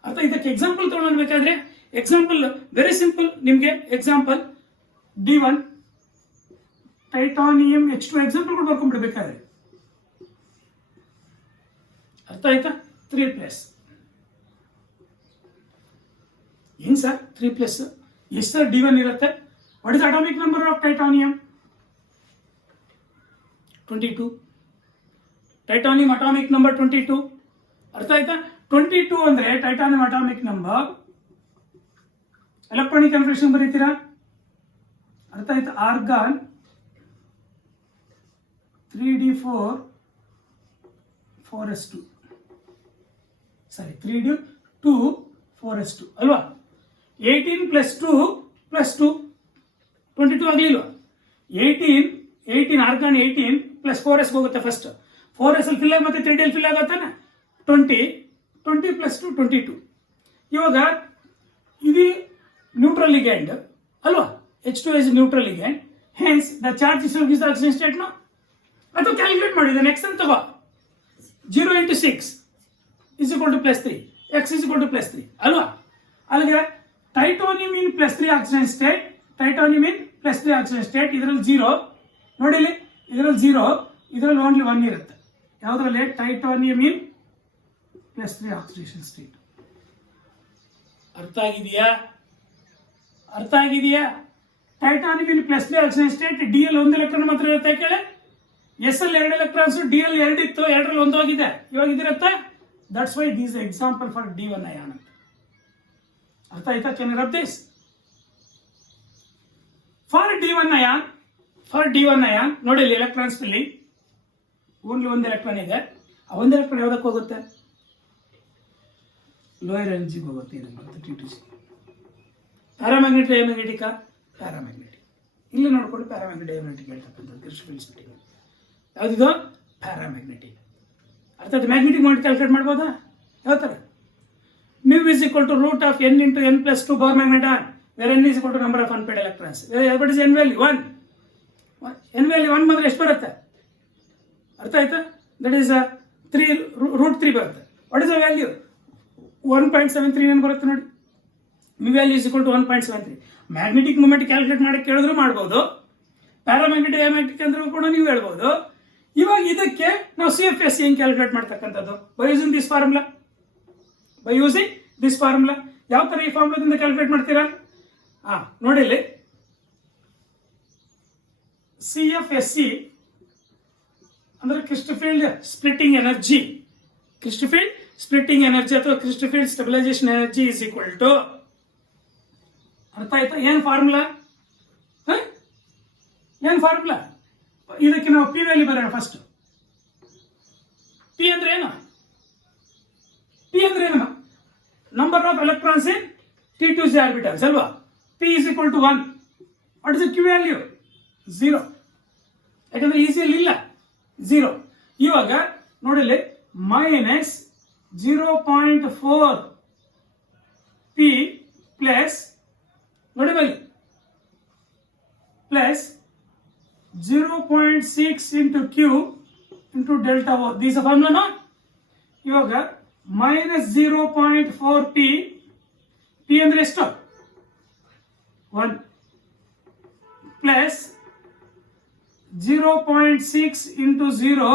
ಅರ್ಥ? ಇದಕ್ಕೆ ಎಕ್ಸಾಂಪಲ್ ತಗೊಳ್ಬೇಕಾದ್ರೆ ಎಕ್ಸಾಂಪಲ್ ವೆರಿ ಸಿಂಪಲ್. ನಿಮಗೆ example D1 titanium H2 example ಕೂಡ ಬರ್ಕೊಂಡ್ಬಿಡ್ಬೇಕಾದ್ರೆ. ಅರ್ಥ ಆಯ್ತಾ? 3+. ಏನು ಸರ್ 3+? ಎಷ್ಟು ಸರ್ D1 ಇರುತ್ತೆ? What is atomic number of titanium? 22. Titanium atomic number 22. ಅರ್ಥ ಆಯ್ತಾ? 22 ಅಂದ್ರೆ titanium atomic number. Electronic configuration ಬರೀತೀರಾ? ಅರ್ಥ ಆಯ್ತಾ? ಆರ್ಗಾನ್ 3D4 4s2, ಸಾರಿ 3D2 4s2 ಅಲ್ವಾ? 18 + 2 + 2 22 ಆಗಲಿಲ್ವಾ? 18 ಆರ್ಗಾನ್ 18 + 4s ಹೋಗುತ್ತೆ. ಫಸ್ಟ್ 4s ಅಲ್ಲಿ ಫಿಲ್ ಆಗಿ ಮತ್ತೆ 3D ಅಲ್ಲಿ ಫಿಲ್ ಆಗುತ್ತಾನೆ. 20 + 2 22. ಇವಾಗ ಇದು ನ್ಯೂಟ್ರಲ್ ಲಿಗ್ಯಾಂಡ್ ಅಲ್ವಾ? H2 is neutral ligand, hence the charge distribution is the oxidation state. No, ಅದು ಕ್ಯಾಲ್ಕುಲೇಟ್ ಮಾಡಿ. ನೆಕ್ಸ್ಟ್ ಅಂತ ತಗೋ. 0 × 6 = +3, x = +3 ಅಲ್ವಾ? ಅಲ್ಲಿಗೆ ಟೈಟಾನಿಯಂ ಇನ್ +3 ಆಕ್ಸಿಡೇಷನ್ ಸ್ಟೇಟ್, ಟೈಟಾನಿಯಂ ಇನ್ +3 ಆಕ್ಸಿಡೇಷನ್ ಸ್ಟೇಟ್. ಇದರಲ್ಲಿ 0 ನೋಡಿ, ಇಲ್ಲಿ ಇದರಲ್ಲಿ 0, ಇದರಲ್ಲಿ ಓನ್ಲಿ 1 ಇರುತ್ತೆ. ಯಾವುದರಲ್ಲಿ? ಟೈಟಾನಿಯಂ ಇನ್ +3 ಆಕ್ಸಿಡೇಷನ್ ಸ್ಟೇಟ್. ಅರ್ಥ ಆಗಿದೆಯಾ? ಟೈಟಾನಿಯಂ ಇನ್ +3 ಆಕ್ಸಿಡೇಷನ್ ಸ್ಟೇಟ್. DL 1 ಎಲೆಕ್ಟ್ರಾನ್ ಮಾತ್ರ ಇರುತ್ತೆ. ಕೇಳಿ, S ಅಲ್ಲಿ 2 ಎಲೆಕ್ಟ್ರಾನ್ಸ್, DL 2 ಇತ್ತು, 2ರಲ್ಲಿ 1 ಹೋಗಿದೆ. ಇವಾಗ ಇದಿರುತ್ತೆ. That's why this example for D1 ion ಅಂತ. ಅರ್ಥ ಆಯ್ತಾ? Can you rub this? For D1 ion ನೋಡಿ, ಇಲ್ಲಿ ಎಲೆಕ್ಟ್ರಾನ್ಸ್ ಅಲ್ಲಿ ಓನ್ಲಿ 1 ಎಲೆಕ್ಟ್ರಾನ್ ಇದೆ. ಆ 1 ಎಲೆಕ್ಟ್ರಾನ್ ಯಾವುದಕ್ಕೆ ಹೋಗುತ್ತೆ? ಲೋಯರ್ ಎನರ್ಜಿಗೆ ಹೋಗುತ್ತೆ. T2C. Paramagnetic, diamagnetic? ಪ್ಯಾರಾಮ್ಯಾಗ್ನೆಟಿಕ್. ಇಲ್ಲಿ ನೋಡ್ಕೊಂಡು ಪ್ಯಾರಾಮ್ಯಾಗ್ನೆಟಿಕ್, ಡಯಾಮ್ಯಾಗ್ನೆಟಿಕ್ ಹೇಳ್ತಕ್ಕಂಥದ್ದು ಕ್ರಿಸ್ಟಲ್ ಸ್ಪ್ಲಿಟ್ಟಿಂಗ್. ಯಾವುದಿದು? ಪ್ಯಾರಾಮ್ಯಾಗ್ನೆಟಿಕ್. ಅರ್ಥಾತ್ ಮ್ಯಾಗ್ನೆಟಿಕ್ ಮಾಡಿ ಕ್ಯಾಲ್ಕುಲೇಟ್ ಮಾಡ್ಬೋದಾ? ಯಾವ ಥರ? μ = √n × n + 2 Bohr magneton, where n = number of unpaired electrons. What is n value? 1. n value 1 ಬಂದರೆ ಎಷ್ಟು ಬರುತ್ತೆ? ಅರ್ಥ ಆಯ್ತಾ? ದಟ್ ಈಸ್ 3 √3 ಬರುತ್ತೆ. What is the value? 1.73 ಬರುತ್ತೆ ನೋಡಿ. μ value = 1.73. ಮ್ಯಾಗ್ನೆಟಿಕ್ ಮೂಮೆಂಟ್ ಕ್ಯಾಲ್ಕುಲೇಟ್ ಮಾಡಕ್ಕೆ ಕೇಳಿದ್ರು ಮಾಡ್ಬೋದು. ಪ್ಯಾರಾಮ್ಯಾಗ್ನೆಟಿಕ್, ಡಯಾಮ್ಯಾಗ್ನೆಟಿಕ್ ಅಂದ್ರೂ ಕೂಡ ನೀವು ಹೇಳ್ಬೋದು. ಇವಾಗ ಇದಕ್ಕೆ ನಾವು CFS ಹೆಂಗೆ ಕ್ಯಾಲ್ಕುಲೇಟ್ ಮಾಡ್ತಕ್ಕಂಥದ್ದು? By using this formula. ಯಾವ ಥರ ಈ ಫಾರ್ಮುಲಾದಿಂದ ಕ್ಯಾಲ್ಕುಲೇಟ್ ಮಾಡ್ತೀರಾ? ನೋಡಿ, ಇಲ್ಲಿ CFSE ಅಂದ್ರೆ ಕ್ರಿಸ್ಟಫೀಲ್ಡ್ ಸ್ಪ್ಲಿಟ್ಟಿಂಗ್ ಎನರ್ಜಿ. ಅಥವಾ ಕ್ರಿಸ್ಟಫೀಲ್ಡ್ ಸ್ಟೆಬಿಲೈಸೇಷನ್ ಎನರ್ಜಿ = ಅರ್ಥ ಆಯ್ತಾ? ಏನು ಫಾರ್ಮುಲಾ? ಇದಕ್ಕೆ ನಾವು P ವ್ಯಾಲ್ಯೂ ಬರೋಣ. ಫಸ್ಟ್ P ಅಂದ್ರೆ ಏನು? Number of electrons in T2C orbitals ಅಲ್ವಾ? P = 1. What is Q value? 0. ಯಾಕಂದ್ರೆ ಈಸಿಯಲ್ಲಿ ಇಲ್ಲ 0. ಇವಾಗ ನೋಡಿಲ್ಲಿ -0.4 P ಪ್ಲಸ್ ನೋಡಿ ಬಲ್ಲಿ plus 0.6 × Q × ΔO. This formula. ಇವಾಗ -0.4 P ಅಂದ್ರೆ ಎಷ್ಟು? 1 ಪ್ಲಸ್ 0.6 × 0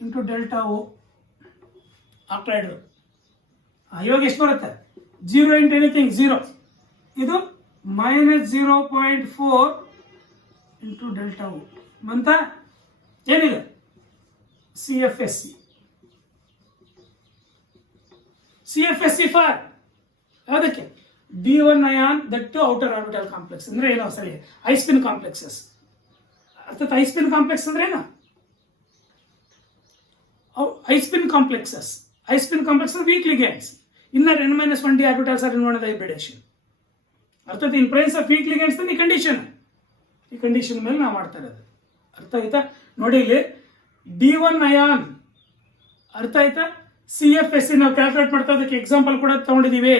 × ΔO ಆಕ್ಸೈಡ್. ಇವಾಗ ಎಷ್ಟು ಬರುತ್ತೆ? 0 × ಎನಿಥಿಂಗ್ 0. ಇದು -0.4 × ΔO ಬಂತ? ಏನಿದೆ? CFSE ಫಾರ್ ಯಾವುದಕ್ಕೆ? D1 ion that outer orbital complex. ಅಂದ್ರೆ ಏನೋ ಸರಿ, ಐಸ್ಪಿನ್ ಕಾಂಪ್ಲೆಕ್ಸಸ್. ಅರ್ಥಾತ್ ಐಸ್ಪಿನ್ ಕಾಂಪ್ಲೆಕ್ಸ್ ಅಂದ್ರೆ ಏನು? High spin complex weak ligands. Inner n-1d orbitals are in one of the hybridization. ಅರ್ಥಾತ್ in price of weak ligands ಈ ಕಂಡೀಷನ್ ಮೇಲೆ ನಾವು ಮಾಡ್ತಾ ಇರೋದು. ಅರ್ಥ ಆಯ್ತಾ? ನೋಡಿ, ಇಲ್ಲಿ D1 ಅಯಾನ್ ಅರ್ಥ ಆಯ್ತಾ? CFSE ನಾವು ಕ್ಯಾಲ್ಕುಲೇಟ್ ಮಾಡ್ತಾ ಇದಕ್ಕೆ ಎಕ್ಸಾಂಪಲ್ ಕೂಡ ತಗೊಂಡಿದ್ದೀವಿ.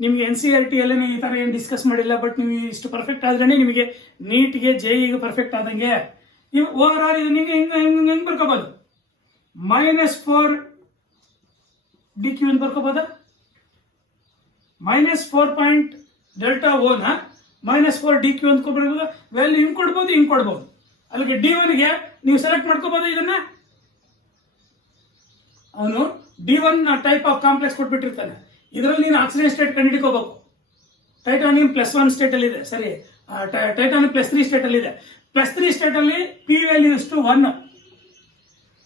ನಿಮಗೆ NCERT ಅಲ್ಲೇ ಈ ಥರ ಏನು ಡಿಸ್ಕಸ್ ಮಾಡಿಲ್ಲ. ಬಟ್ ನೀವು ಇಷ್ಟು ಪರ್ಫೆಕ್ಟ್ ಆದ್ರೆ ನಿಮಗೆ ನೀಟ್ಗೆ JEE ಪರ್ಫೆಕ್ಟ್ ಆದಂಗೆ. ನೀವು ಓವರ್ ಆಲ್ ಇದು ನಿಮಗೆ ಹೆಂಗೆ ಬರ್ಕೋಬೋದು? -4 DQ ಅಂತ ಬರ್ಕೋಬೋದಾ? -4.ΔO ನ -4 DQ ಅಂತ ಕೊಡ್ಬೋದು. ವ್ಯಾಲ್ಯೂ ಹಿಂಗೆ ಕೊಡ್ಬೋದು. ಅಲ್ಲಿಗೆ D1ಗೆ ನೀವು ಸೆಲೆಕ್ಟ್ ಮಾಡ್ಕೋಬೋದು. ಇದನ್ನ ಅವನು D1 ಟೈಪ್ ಆಫ್ ಕಾಂಪ್ಲೆಕ್ಸ್ ಕೊಟ್ಬಿಟ್ಟಿರ್ತಾನೆ. ಇದರಲ್ಲಿ ನೀನು ಆಕ್ಸಿಡೇಟ್ ಸ್ಟೇಟ್ ಕಂಡುಹಿಡ್ಕೋಬೇಕು. ಟೈಟಾನಿಯಂ +1 ಸ್ಟೇಟ್ ಅಲ್ಲಿ ಇದೆ, ಸರಿ, ಟೈಟಾನಿಯಂ +3 ಸ್ಟೇಟ್ ಅಲ್ಲಿ ಇದೆ. +3 ಸ್ಟೇಟ್ ಅಲ್ಲಿ P ವ್ಯಾಲ್ಯೂ ಎಷ್ಟು 1,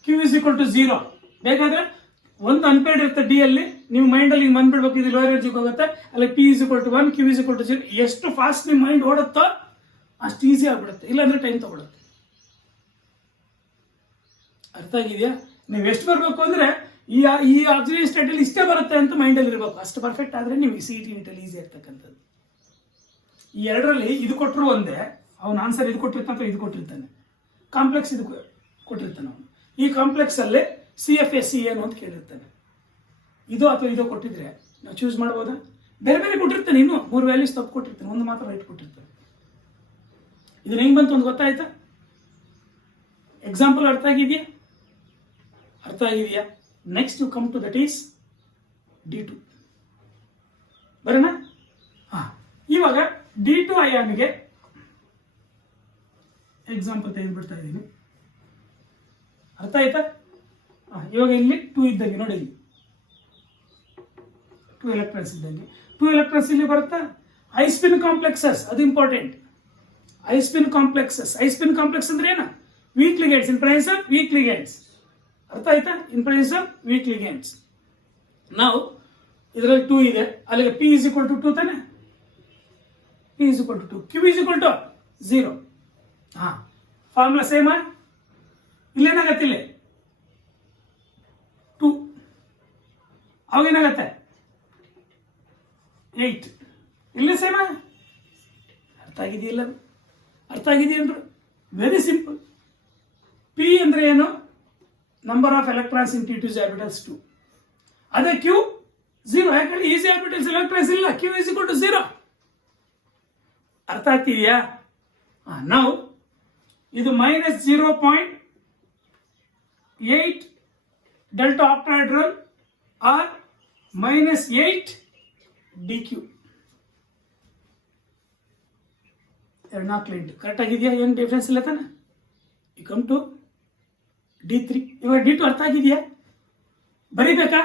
Q is equal to 0. ಬೇಕಾದ್ರೆ ಒಂದು ಅನ್ಪೇರ್ಡ್ ಇರುತ್ತೆ ಡಿ ಅಲ್ಲಿ, ನೀವು ಮೈಂಡ್ ಅಲ್ಲಿ ಬಂದ್ಬಿಡ್ಬೇಕು, ಇದು ಲೋಯರ್ ಎನರ್ಜಿಗೆ ಹೋಗುತ್ತೆ. ಅಲ್ಲಿ P is equal to 1, Q is equal to 0. ಎಷ್ಟು ಫಾಸ್ಟ್ ನಿಮ್ಮ ಮೈಂಡ್ ಓಡುತ್ತೋ ಅಷ್ಟು ಈಸಿ ಆಗ್ಬಿಡುತ್ತೆ, ಇಲ್ಲಾಂದ್ರೆ ಟೈಮ್ ತಗೊಳುತ್ತೆ. ಅರ್ಥ ಆಗಿದೆಯಾ? ನೀವು ಎಷ್ಟು ಬರಬೇಕು ಅಂದ್ರೆ ಈ ಆಕ್ಸಿಡೇಟ್ ಸ್ಟೇಟ್ ಅಲ್ಲಿ ಇಷ್ಟೇ ಬರುತ್ತೆ ಅಂತ ಮೈಂಡ್ ಅಲ್ಲಿ ಇರಬೇಕು. ಅಷ್ಟು ಪರ್ಫೆಕ್ಟ್ ಆದ್ರೆ ನಿಮ್ಗೆ CET ನೀಟಲ್ಲಿ ಈಸಿ ಆಗ್ತಕ್ಕಂಥದ್ದು. ಈ ಎರಡರಲ್ಲಿ ಇದು ಕೊಟ್ಟರು ಒಂದೇ, ಅವನ ಆನ್ಸರ್ ಇದು ಕೊಟ್ಟಿರ್ತಾನೆ, ಇದು ಕೊಟ್ಟಿರ್ತಾನೆ, ಕಾಂಪ್ಲೆಕ್ಸ್ ಇದು ಕೊಟ್ಟಿರ್ತಾನೆ ಅವನು. ಈ ಕಾಂಪ್ಲೆಕ್ಸ್ ಅಲ್ಲಿ CFSE ಏನು ಅಂತ ಕೇಳಿರ್ತಾನೆ. ಇದು ಅಥವಾ ಇದು ಕೊಟ್ಟಿದ್ರೆ ನಾವು ಚೂಸ್ ಮಾಡ್ಬೋದಾ? ಬೇರೆ ಬೇರೆ ಕೊಟ್ಟಿರ್ತಾನೆ, ಇನ್ನು 3 ವ್ಯಾಲ್ಯೂಸ್ ತಪ್ಪು ಕೊಟ್ಟಿರ್ತಾನೆ, ಒಂದು ಮಾತ್ರ ರೈಟ್ ಕೊಟ್ಟಿರ್ತಾನೆ. ಇದನ್ನ ಹೆಂಗ್ ಬಂತು ಅಂತ ಗೊತ್ತಾಯ್ತಾ? ಎಕ್ಸಾಂಪಲ್ ಅರ್ಥ ಆಗಿದೆಯಾ? ಅರ್ಥ ಆಗಿದೆಯಾ? Next you come to that is D2. ಬರೋಣ. ಇವಾಗ D2 ಅಯಾನ್ಗೆ ಎಕ್ಸಾಂಪಲ್ ತೆಗೆದುಬಿಡ್ತಾ ಇದ್ದೀನಿ. ಅರ್ಥ ಆಯ್ತಾ? ಇವಾಗ ಇಲ್ಲಿ 2 ಇದ್ದಂಗೆ ನೋಡಿ, ಇಲ್ಲಿ 2 ಎಲೆಕ್ಟ್ರಾನ್ಸ್ ಇದ್ದಂಗೆ. 2 ಎಲೆಕ್ಟ್ರಾನ್ಸ್ ಇಲ್ಲಿ ಬರುತ್ತಾ? ಐ ಸ್ಪಿನ್ ಕಾಂಪ್ಲೆಕ್ಸಸ್, ಅದು important. High spin complexes. High spin complex ಅಂದ್ರೆ ಏನು? Weak ligands, in presence of weak ligands. ಅರ್ಥ ಆಯ್ತಾ? In presence of weak ligands. ನಾವು ಇದರಲ್ಲಿ 2 ಇದೆ, ಅಲ್ಲಿಗೆ P is equal to 2 ತಾನೆ? P is equal to 2, Q is equal to 0. Formula same. ಇಲ್ಲೇನಾಗತ್ತೆ? ಇಲ್ಲಿ 2, ಅವಾಗೇನಾಗತ್ತೆ 8. ಇಲ್ಲೇ ಸೇಮ. ಅರ್ಥ ಆಗಿದೆಯಲ್ಲ? ಅರ್ಥ ಆಗಿದೆಯೇನ್ರಿ? Very simple. P ಅಂದ್ರೆ ಏನು? Number of electrons in T2 orbitals 2. ಅದೇ Q 0, ಯಾಕಂದ್ರೆ ಈಸಿ ಆರ್ಬಿಟಲ್ಸ್ ಎಲೆಕ್ಟ್ರಾನ್ಸ್ ಇಲ್ಲ. Q is equal to 0. ಅರ್ಥ ಆಗ್ತಿದೆಯಾ? ನಾವು ಇದು -0.8 delta octahedral or -8 DQ. 4 correct ಆಗಿದೆಯಾ? ಏನು ಡಿಫ್ರೆನ್ಸ್ ಇಲ್ಲ ತಾನೆ? You come to D3. ಇವಾಗ D2 ಅರ್ಥ ಆಗಿದೆಯಾ? ಬರೀಬೇಕಾ?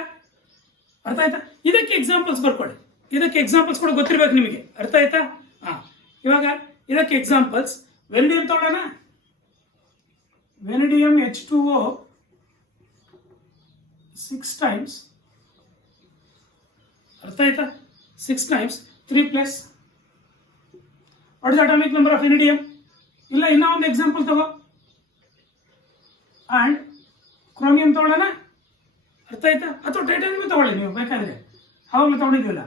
ಅರ್ಥ ಆಯ್ತಾ? ಇದಕ್ಕೆ ಎಕ್ಸಾಂಪಲ್ಸ್ ಬರ್ಕೊಳ್ಳಿ. ಇದಕ್ಕೆ ಎಕ್ಸಾಂಪಲ್ಸ್ ಕೂಡ ಗೊತ್ತಿರ್ಬೇಕು ನಿಮಗೆ. ಅರ್ಥ ಆಯ್ತಾ? ಇವಾಗ ಇದಕ್ಕೆ ಎಕ್ಸಾಂಪಲ್ಸ್ ವೆನಡಿಯಂ ತಗೊಳ್ಳೋಣ. Vanadium H2O 6 times. ಅರ್ಥ ಆಯ್ತಾ? 6 times 3 plus. What is atomic number of vanadium? ಇಲ್ಲ, ಇನ್ನೂ ಒಂದು ಎಕ್ಸಾಂಪಲ್ ತಗೋ. ಅಂಡ್ ಕ್ರೋಮಿಯಂ ತಗೊಳ್ಳೋಣ. ಅರ್ಥ ಆಯ್ತಾ? ಅಥವಾ ಟೈಟಾನಿಯಂ ತಗೊಳ್ಳಿ ನೀವು ಬೇಕಾದ್ರೆ, ಅವಾಗಲೂ ತಗೊಂಡಿದ್ವಿಲ್ಲ.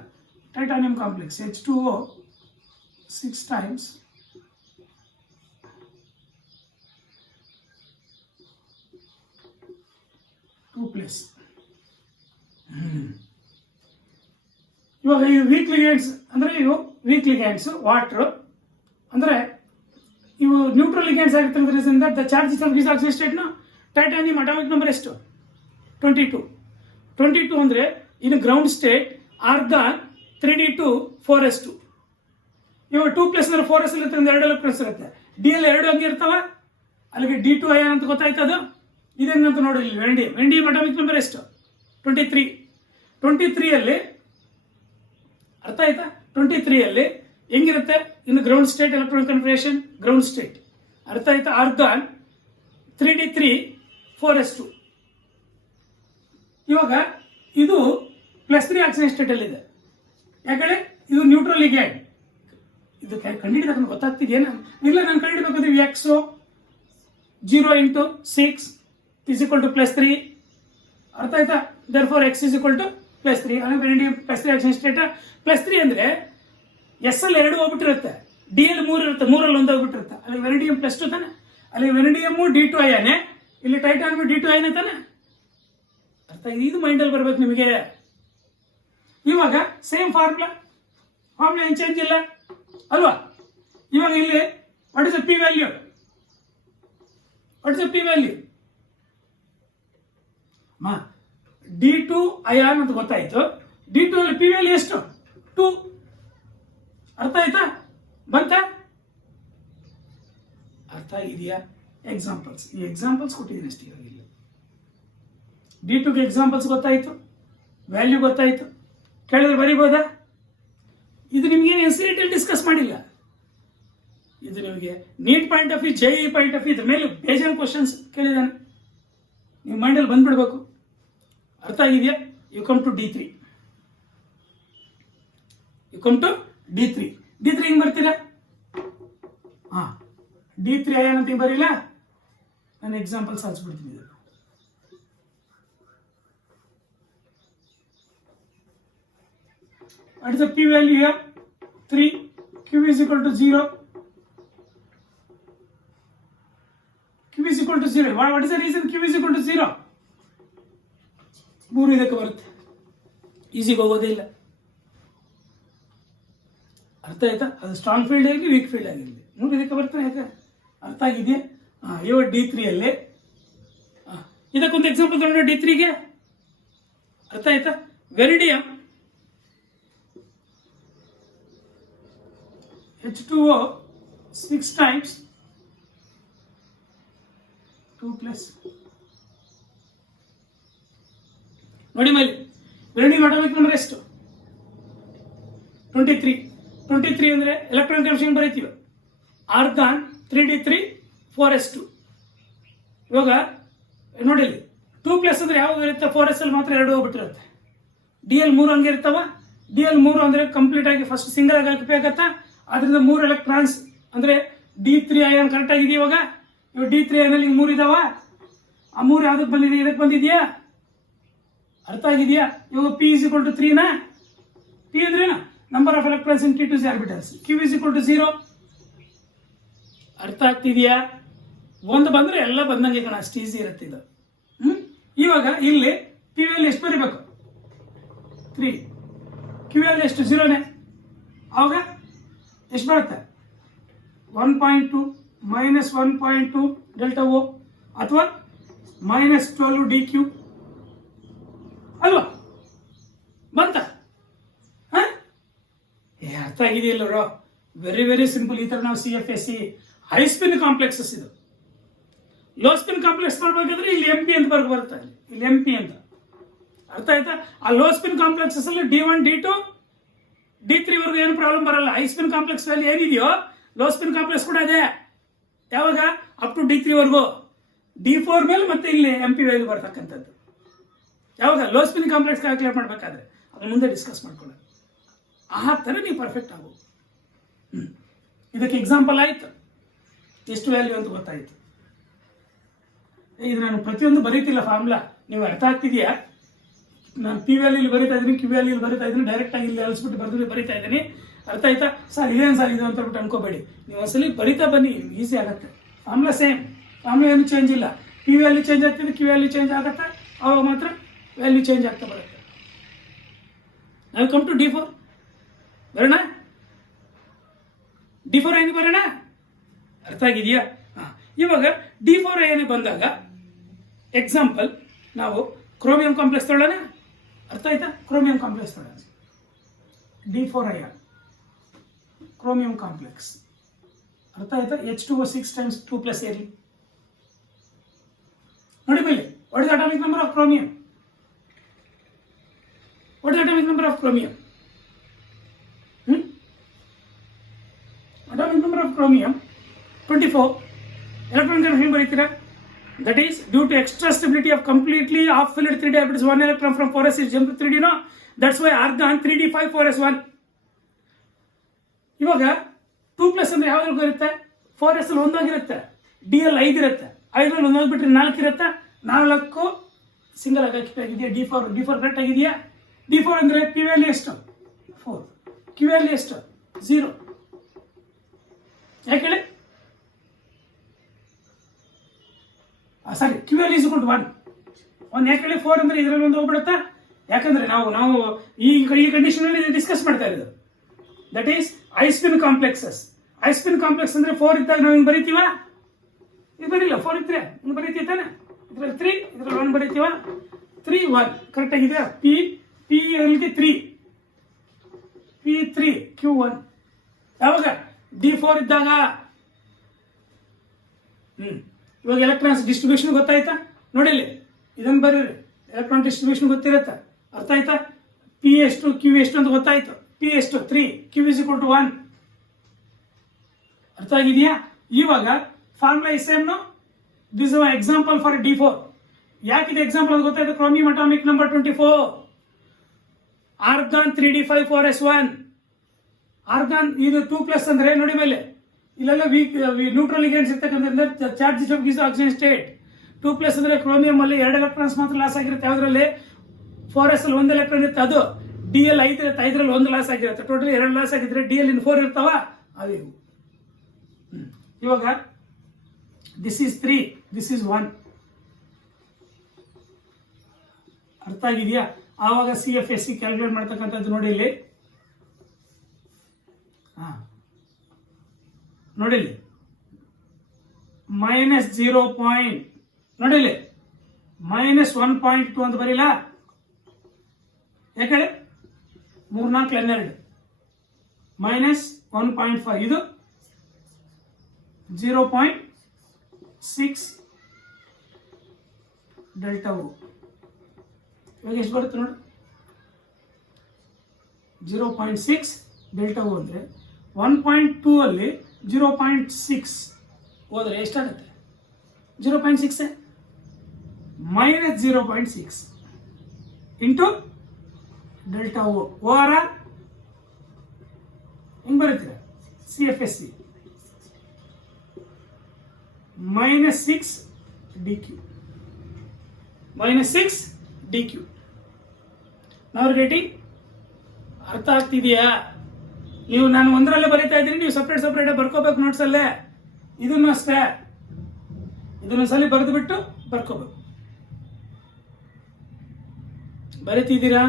Titanium complex H2O 6 times 2 plus. ಇವಾಗ ಈ ವೀಕ್ ಲಿಗ್ಯಾಂಡ್ಸ್ ಅಂದ್ರೆ ಇವು ವೀಕ್ ಲಿಗ್ಯಾಂಡ್ಸ್. ವಾಟರ್ ಅಂದ್ರೆ ಇವು ನ್ಯೂಟ್ರಲ್ ಲಿಗ್ಯಾಂಡ್ಸ್ ಆಗಿರೋದ್ರಿಂದ the charges of this oxidate state ನ ಟೈಟಾನಿಯಂ ಅಟಾಮಿಕ್ ನಂಬರ್ ಎಷ್ಟು? 22. 22 ಅಂದ್ರೆ ಇನ್ ground state argon 3d2 4s2. ಇವಾಗ 2+ ಅಂದ್ರೆ 4s ಇರುತ್ತೆ, 2 ಎಲೆಕ್ಟ್ರಾನ್ಸ್ ಇರುತ್ತೆ. ಡಿ ಅಲ್ಲಿ 2 ಹಂಗೆ ಇರ್ತಾವ, ಅಲ್ಲಿಗೆ D2 ಅಯಾನ್ ಅಂತ ಗೊತ್ತಾಯ್ತದು. ಇದೇನಂತ ನೋಡಿ, ಇಲ್ಲಿ ವೆನಡಿಯಂ ಅಟಾಮಿಕ್ ನಂಬರ್ ಎಷ್ಟು? 23. 23 ಅಲ್ಲಿ ಅರ್ಥ ಆಯ್ತಾ? 23 ಅಲ್ಲಿ ಹೆಂಗಿರುತ್ತೆ? ಇನ್ನು ground state electron configuration ground state. ಅರ್ಥ ಆಯ್ತಾ? Argon 3d3 4s2. ಇವಾಗ ಇದು +3 ಆಕ್ಸಿಡೇಟ್ ಸ್ಟೇಟ್ ಅಲ್ಲಿ ಇದೆ. ಯಾಕಂದ್ರೆ ಇದು ನ್ಯೂಟ್ರಲ್ ಲಿಗ್ಯಾಂಡ್. ಇದು ಕಂಡುಹಿಡಿದಾಗ ಗೊತ್ತಾಗ್ತಿದೆಯೇನು? ಇಲ್ಲ, ನಾನು ಕಂಡುಹಿಡಬೇಕಾದ್ರೆ X 0 × 6 is equal to +3. ಅರ್ಥ ಆಯ್ತಾ? therefore X is equal to +3. ಅಂದ್ರೆ ವೆನಡಿಯಂ +3 ಆಕ್ಸಿಡೇಟ್ ಸ್ಟೇಟ್. +3 ಅಂದ್ರೆ S ಅಲ್ಲಿ 2 ಹೋಗ್ಬಿಟ್ಟಿರುತ್ತೆ, ಡಿ ಅಲ್ಲಿ 3 ಇರುತ್ತೆ, 3ಅಲ್ಲಿ 1 ಹೋಗ್ಬಿಟ್ಟಿರುತ್ತೆ. ಅಲ್ಲಿ ವೆನಡಿಯಂ +2 ತಾನೆ? ಅಲ್ಲಿ ವೆನಡಿಯಂ D2 ಅಯಾನೆ, ಇಲ್ಲಿ ಟೈಟಾನಿಯಂ D2 ಅಯಾನೆ ತಾನೆ? ಅರ್ಥ ಇದು ಮೈಂಡಲ್ಲಿ ಬರ್ಬೇಕು ನಿಮಗೆ. ಇವಾಗ ಸೇಮ್ ಫಾರ್ಮುಲಾ ಏನು ಚೇಂಜ್ ಇಲ್ಲ ಅಲ್ವಾ? ಇವಾಗ ಇಲ್ಲಿ what is the P value? What is the P value? D2 ion ಅಂತ ಗೊತ್ತಾಯ್ತು. D2 ಅಲ್ಲಿ P ವ್ಯಾಲ್ಯೂ ಎಷ್ಟು? 2. ಅರ್ಥ ಆಯ್ತಾ? ಬಂತ? ಅರ್ಥ ಆಗಿದೆಯಾ? ಎಕ್ಸಾಂಪಲ್ಸ್, ಈ ಎಕ್ಸಾಂಪಲ್ಸ್ ಕೊಟ್ಟಿದ್ದೀನಿ ಅಷ್ಟೇ. ಇವಾಗ ಇಲ್ಲಿ D2ಗೆ ಎಕ್ಸಾಂಪಲ್ಸ್ ಗೊತ್ತಾಯಿತು, ವ್ಯಾಲ್ಯೂ ಗೊತ್ತಾಯಿತು, ಕೇಳಿದ್ರೆ ಬರಿಬೋದಾ? ಇದು ನಿಮಗೆ NCERT ಡಿಸ್ಕಸ್ ಮಾಡಿಲ್ಲ, ಇದು ನಿಮಗೆ NEET point of view, JEE point of view, ಇದ್ರ ಮೇಲೆ ಬೇಜಾನ್ ಕ್ವಶನ್ಸ್ ಕೇಳಿದಾನೆ, ನಿಮ್ಮ ಮೈಂಡಲ್ಲಿ ಬಂದ್ಬಿಡ್ಬೇಕು. ಅರ್ಥ ಆಗಿದೆಯಾ? You come to D3. D3 ಹಿಂಗೆ ಬರ್ತೀರಾ? ಹಾಂ, D3 ಅಯಾನ್ ಅಂತ ಬರಿಲ್ಲ, ನಾನು ಎಕ್ಸಾಂಪಲ್ಸ್ ಹಚ್ಬಿಡ್ತೀನಿ. ಇದು what is the p value here? 3. Q is equal to 0. Q is equal to 0. What is the reason Q is equal to 0? 3 ಇದಕ್ಕೆ ಬರುತ್ತೆ, ಈಸಿಗೆ ಹೋಗೋದೇ ಇಲ್ಲ. ಅರ್ಥ ಆಯ್ತಾ? ಅದು ಸ್ಟ್ರಾಂಗ್ ಫೀಲ್ಡ್ ಆಗಿರಲಿ, ವೀಕ್ ಫೀಲ್ಡ್ ಆಗಿರಲಿ, 3 ಇದಕ್ಕೆ ಬರ್ತಾನೆ. ಆಯ್ತಾ? ಅರ್ಥ ಆಗಿದೆಯಾ? ಇವಾಗ D3 ಅಲ್ಲಿ ಇದಕ್ಕೊಂದು ಎಕ್ಸಾಂಪಲ್ ತಗೊಂಡು D3ಗೆ ಅರ್ಥ ಆಯ್ತಾ? ವೆರಿಡಿಯಂ H2O 6 times 2 plus. ನೋಡಿ ಮೇಲೆ ವೆರಿಡಿಯಂ ಅಟಾಮಿಕ್ ನಂಬರ್ ಎಷ್ಟು? 23 ಅಂದರೆ electron chemistry ಬರೀತೀವಿ, argon 3D3 4s2. ಇವಾಗ ನೋಡಿ 2+ ಅಂದರೆ ಯಾವಾಗ ಇರುತ್ತೆ? 4s ಮಾತ್ರ 2 ಹೋಗ್ಬಿಟ್ಟಿರುತ್ತೆ. DL 3 ಹಂಗೆ ಇರ್ತಾವ. DL 3 ಅಂದರೆ ಕಂಪ್ಲೀಟ್ ಆಗಿ ಫಸ್ಟ್ ಸಿಂಗಲ್ ಆಗಿ ಹಾಕಬೇಕಾಗತ್ತಾ, ಅದರಿಂದ 3 ಎಲೆಕ್ಟ್ರಾನ್ಸ್ ಅಂದರೆ D3 ಅಯಾನ್ ಕರೆಕ್ಟ್ ಆಗಿದೆ. ಇವಾಗ D3 ಅಯಾನಲ್ಲಿ 3 ಇದಾವ, ಆ 3 ಯಾವ್ದಕ್ಕೆ ಬಂದಿದೆ? ಇದಕ್ಕೆ ಬಂದಿದೆಯಾ? ಅರ್ಥ ಆಗಿದೆಯಾ? ಇವಾಗ P is equal to 3 ನಾ? P ಅಂದ್ರೆ number of electrons in T2 orbitals. Q is equal to 0. ಅರ್ಥ ಆಗ್ತಿದೆಯಾ? ಒಂದು ಬಂದ್ರೆ ಎಲ್ಲ ಬಂದಂಗೆ ಕಣ, ಅಷ್ಟು ಈಸಿ ಇರುತ್ತೆ ಇದು. ಇವಾಗ ಇಲ್ಲಿ P ವ್ಯಾಲ್ಯೂ ಎಷ್ಟು ಬರೀಬೇಕು? 3. Q ವ್ಯಾಲ್ಯೂ ಎಷ್ಟು? 0ನೇ. ಅವಾಗ ಎಷ್ಟು ಬರುತ್ತೆ? 1.2 ಮೈನಸ್ 1.2 ಡೆಲ್ಟಾ O ಅಥವಾ ಮೈನಸ್ 12 DQ ಅಲ್ವಾ? ಬಂತ? ಅರ್ಥ ಆಗಿದೆಯಲ್ಲ? Very very simple. ಈ ಥರ ನಾವು CFSE ಹೈ ಸ್ಪಿನ್ ಕಾಂಪ್ಲೆಕ್ಸಸ್, ಇದು ಲೋ ಸ್ಪಿನ್ ಕಾಂಪ್ಲೆಕ್ಸ್ ಮಾಡ್ಬೇಕಾದ್ರೆ ಇಲ್ಲಿ MP ಅಂತ ಬರುತ್ತೆ, ಇಲ್ಲಿ MP ಅಂತ. ಅರ್ಥ ಆಯ್ತಾ? ಆ ಲೋ ಸ್ಪಿನ್ ಕಾಂಪ್ಲೆಕ್ಸಸ್ ಅಲ್ಲಿ D1 D2 D3 ವರೆಗೂ ಏನು ಪ್ರಾಬ್ಲಮ್ ಬರಲ್ಲ. ಹೈ ಸ್ಪಿನ್ ಕಾಂಪ್ಲೆಕ್ಸ್ ವ್ಯಾಲ್ಯೂ ಏನಿದೆಯೋ ಲೋ ಸ್ಪಿನ್ ಕಾಂಪ್ಲೆಕ್ಸ್ ಕೂಡ ಇದೆ. ಯಾವಾಗ? ಅಪ್ ಟು D3 ವರೆಗೂ. D4 ಮೇಲೆ ಮತ್ತೆ ಇಲ್ಲಿ MP ವ್ಯಾಲ್ಯೂ ಬರ್ತಕ್ಕಂಥದ್ದು. ಯಾವಾಗ? ಲೋ ಸ್ಪಿನ್ ಕಾಂಪ್ಲೆಕ್ಸ್ ಕ್ಯಾಲ್ಕುಲೇಟ್ ಮಾಡಬೇಕಾದ್ರೆ ಅದನ್ನ ಮುಂದೆ ಡಿಸ್ಕಸ್ ಮಾಡ್ಕೊಳ್ಳಿ. ಆ ಥರ ನೀವು ಪರ್ಫೆಕ್ಟ್ ಆಗು. ಇದಕ್ಕೆ ಎಕ್ಸಾಂಪಲ್ ಆಯ್ತು, ಎಷ್ಟು ವ್ಯಾಲ್ಯೂ ಅಂತ ಗೊತ್ತಾಯ್ತು. ಇದು ನಾನು ಪ್ರತಿಯೊಂದು ಬರೀತಿಲ್ಲ ಫಾರ್ಮುಲಾ, ನೀವು ಅರ್ಥ ಆಗ್ತಿದೆಯಾ? ನಾನು P ವ್ಯಾಲ್ಯೂ ಬರೀತಾ ಇದ್ದೀನಿ, Q ವ್ಯಾಲ್ಯೂ ಬರೀತಾ ಇದ್ದೀನಿ, ಡೈರೆಕ್ಟ್ ಆಗಿ ಇಲ್ಲಿ ಅಳಿಸ್ಬಿಟ್ಟು ಬರೆದು ಬರೀತಾ ಇದ್ದೀನಿ. ಅರ್ಥ ಆಯ್ತಾ? ಸರ್ ಇದೇನು ಸರ್ ಇದು ಅಂತ ಹೇಳ್ಬಿಟ್ಟು ಅನ್ಕೋಬೇಡಿ. ನೀವು ಒಂದ್ಸಲಿ ಬರೀತಾ ಬನ್ನಿ, ಈಸಿ ಆಗುತ್ತೆ. ಫಾರ್ಮುಲಾ ಸೇಮ್, ಫಾರ್ಮುಲಾ ಏನು ಚೇಂಜ್ ಇಲ್ಲ. P ವ್ಯಾಲ್ಯೂ ಚೇಂಜ್ ಆಗ್ತಿದೆ, Q ವ್ಯಾಲ್ಯೂ ಚೇಂಜ್ ಆಗುತ್ತೆ, ಅವಾಗ ಮಾತ್ರ ವ್ಯಾಲ್ಯೂ ಚೇಂಜ್ ಆಗ್ತಾ ಬರುತ್ತೆ. ನಾವು ಕಮ್ ಟು D4 ಬರೋಣ. D4 ಏನು ಬರೋಣ? ಅರ್ಥ ಆಗಿದೆಯಾ? ಇವಾಗ D4 ಏನೇ ಬಂದಾಗ ಎಕ್ಸಾಂಪಲ್ ನಾವು ಕ್ರೋಮಿಯಂ ಕಾಂಪ್ಲೆಕ್ಸ್ ತೊಗೊಳ್ಳೋಣ. ಅರ್ಥ ಆಯ್ತಾ? ಕ್ರೋಮಿಯಂ ಕಾಂಪ್ಲೆಕ್ಸ್ ತೊಗೊಳ್ಳೋಣ. D4 ion chromium complex. ಅರ್ಥ ಆಯ್ತಾ? H2O 6 times 2 plus ಇರಲಿ. ನೋಡಿ ಮೇಲೆ, what is atomic number of chromium? What is atomic number of chromium? Atomic number of chromium 24. Electron configuration ಬರೀತೀರಾ? That is due to extra stability of completely off filled 3D orbitals, 1 electron from 4s is jumped to 3D. No, that's why argon 3D5 4s1. ಇವಾಗ 2+ ಅಂದ್ರೆ ಯಾವಾಗ ಇರುತ್ತೆ? 4s ಅಲ್ಲಿ ಒಂದಾಗಿರುತ್ತೆ, DL 5 ಇರುತ್ತೆ, 5ರಲ್ಲಿ ಒಂದಾಗ್ಬಿಟ್ರೆ 4 ಇರುತ್ತೆ, 4 single ಆಗಿ ಆಗಿದೆಯಾ? D4 correct ಆಗಿದೆಯಾ? D4 ಅಂದ್ರೆ P ವ್ಯಾಲ್ಯೂ ಎಷ್ಟು? 4. Q ವ್ಯಾಲ್ಯೂ ಎಷ್ಟು? 0. ಯಾಕೆ ಹೇಳಿ? Sorry, Q value is equal to 1. ಯಾಕೆ ಹೇಳಿ? 4 ಅಂದ್ರೆ ಇದರಲ್ಲಿ ಒಂದು ಹೋಗ್ಬಿಡುತ್ತಾ? ಯಾಕಂದ್ರೆ ನಾವು ಈ ಕಂಡೀಷನ್ ಅಲ್ಲಿ ಡಿಸ್ಕಸ್ ಮಾಡ್ತಾ ಇರೋದು. That is high spin complexes. High spin complex ಅಂದ್ರೆ 4 ಇದ್ದಾಗ ನಾವು ಹಿಂಗೆ ಬರೀತೀವ? ಇದು ಬರೀಲ್ಲ. 4 ಇದ್ರೆ ಹಿಂಗೆ ಬರೀತೀವಿ ತಾನೆ? ಇದ್ರಲ್ಲಿ 3, ಇದ್ರಲ್ಲಿ 1 ಬರೀತೀವ? 3 1 ಕರೆಕ್ಟ್ ಆಗಿದೆಯಾ? P ಅಲ್ಲಿಗೆ 3, P3 Q1. ಯಾವಾಗ? D4 ಇದ್ದಾಗ. ಇವಾಗ ಎಲೆಕ್ಟ್ರಾನ್ಸ್ ಡಿಸ್ಟ್ರಿಬ್ಯೂಷನ್ ಗೊತ್ತಾಯ್ತಾ? ನೋಡಿಲ್ಲಿ ಇದನ್ನು ಬರೀರಿ. ಎಲೆಕ್ಟ್ರಾನ್ ಡಿಸ್ಟ್ರಿಬ್ಯೂಷನ್ ಗೊತ್ತಿರುತ್ತೆ, ಅರ್ಥ ಆಯ್ತಾ? ಪಿ ಎಷ್ಟು ಕ್ಯೂ ಎಷ್ಟು ಅಂತ ಗೊತ್ತಾಯ್ತು. ಪಿ ಎಷ್ಟು 3, ಕ್ಯೂ ಇಸ್ ಈಕ್ವಲ್ ಟು 1. ಅರ್ಥ ಆಗಿದೆಯಾ? ಇವಾಗ formula is same no? This is an example for D4. ಯಾಕಿದೆ ಎಕ್ಸಾಂಪಲ್ ಅಂತ ಗೊತ್ತಾಯ್ತು? Chromium atomic number 24, argon 3d5 4s1. Argon ಇದು 2+ ಅಂದ್ರೆ ನೋಡಿ ಮೇಲೆ ಇಲ್ಲೆಲ್ಲ ವೀಕ್ ನ್ಯೂಟ್ರಲ್ ಲಿಗೇಂಡ್ಸ್ ಇರ್ತಕ್ಕಂಥ ಚಾರ್ಜ್ ಇಸ್ ಆಕ್ಸಿಜನ್ ಸ್ಟೇಟ್. 2+ ಅಂದ್ರೆ ಕ್ರೋಮಿಯಂ ಅಲ್ಲಿ 2 ಎಲೆಕ್ಟ್ರಾನ್ಸ್ ಮಾತ್ರ ಲಾಸ್ ಆಗಿರುತ್ತೆ. ಯಾವ್ದ್ರಲ್ಲಿ 4s ಅಲ್ಲಿ 1 ಎಲೆಕ್ಟ್ರಾನ್ ಇರುತ್ತೆ, ಅದು DL 5 ಇರುತ್ತೆ, 5ರಲ್ಲಿ 1 ಲಾಸ್ ಆಗಿರುತ್ತೆ. ಟೋಟಲ್ 2 ಲಾಸ್ ಆಗಿದ್ರೆ DL ಇನ್ 4 ಇರ್ತಾವ ಅವು. ಇವಾಗ ದಿಸ್ ಈಸ್ 3, ದಿಸ್ ಈಸ್ 1. ಅರ್ಥ ಆಗಿದೆಯಾ? ಆವಾಗ CFSE ಕ್ಯಾಲ್ಕುಲೇಟ್ ಮಾಡ್ತಕ್ಕಂಥದ್ದು ನೋಡಿ ಇಲ್ಲಿ. ನೋಡಿಲಿ -0. ನೋಡಿಲಿ -1.2 ಅಂತ ಬರೀಲ್ಲ. ಯಾಕೆ 3 4 12 -1.5 ಇದು 0.6 ಡೆಲ್ಟಾ ಓ. ಇವಾಗ ಎಷ್ಟು ಬರುತ್ತೆ ನೋಡಿ, 0.6 ಡೆಲ್ಟಾ ಓ ಅಂದರೆ 1.2 ಅಲ್ಲಿ 0.6 ಹೋದರೆ ಎಷ್ಟಾಗುತ್ತೆ? 0.6 -0.6 ಇಂಟು ಡೆಲ್ಟಾ ಓ. ಓ ಆರ್ ಆರ್ ಹಿಂಗೆ ಬರೀತೀರ CFSE -6 dq. -6 dq. ನಾವು ಗೆಟಿಂಗ್ ಅರ್ಥ ಆಗ್ತಿದೆಯಾ? ನೀವು ನಾನು ಒಂದರಲ್ಲೇ ಬರೀತಾ ಇದ್ದೀನಿ, ನೀವು ಸಪ್ರೇಟ್ ಬರ್ಕೋಬೇಕು ನೋಟ್ಸಲ್ಲೇ. ಇದನ್ನು ಅಷ್ಟೇ, ಇದನ್ನೊಂದ್ಸಲಿ ಬರೆದು ಬಿಟ್ಟು ಬರ್ಕೋಬೇಕು. ಬರೀತಿದ್ದೀರಾ?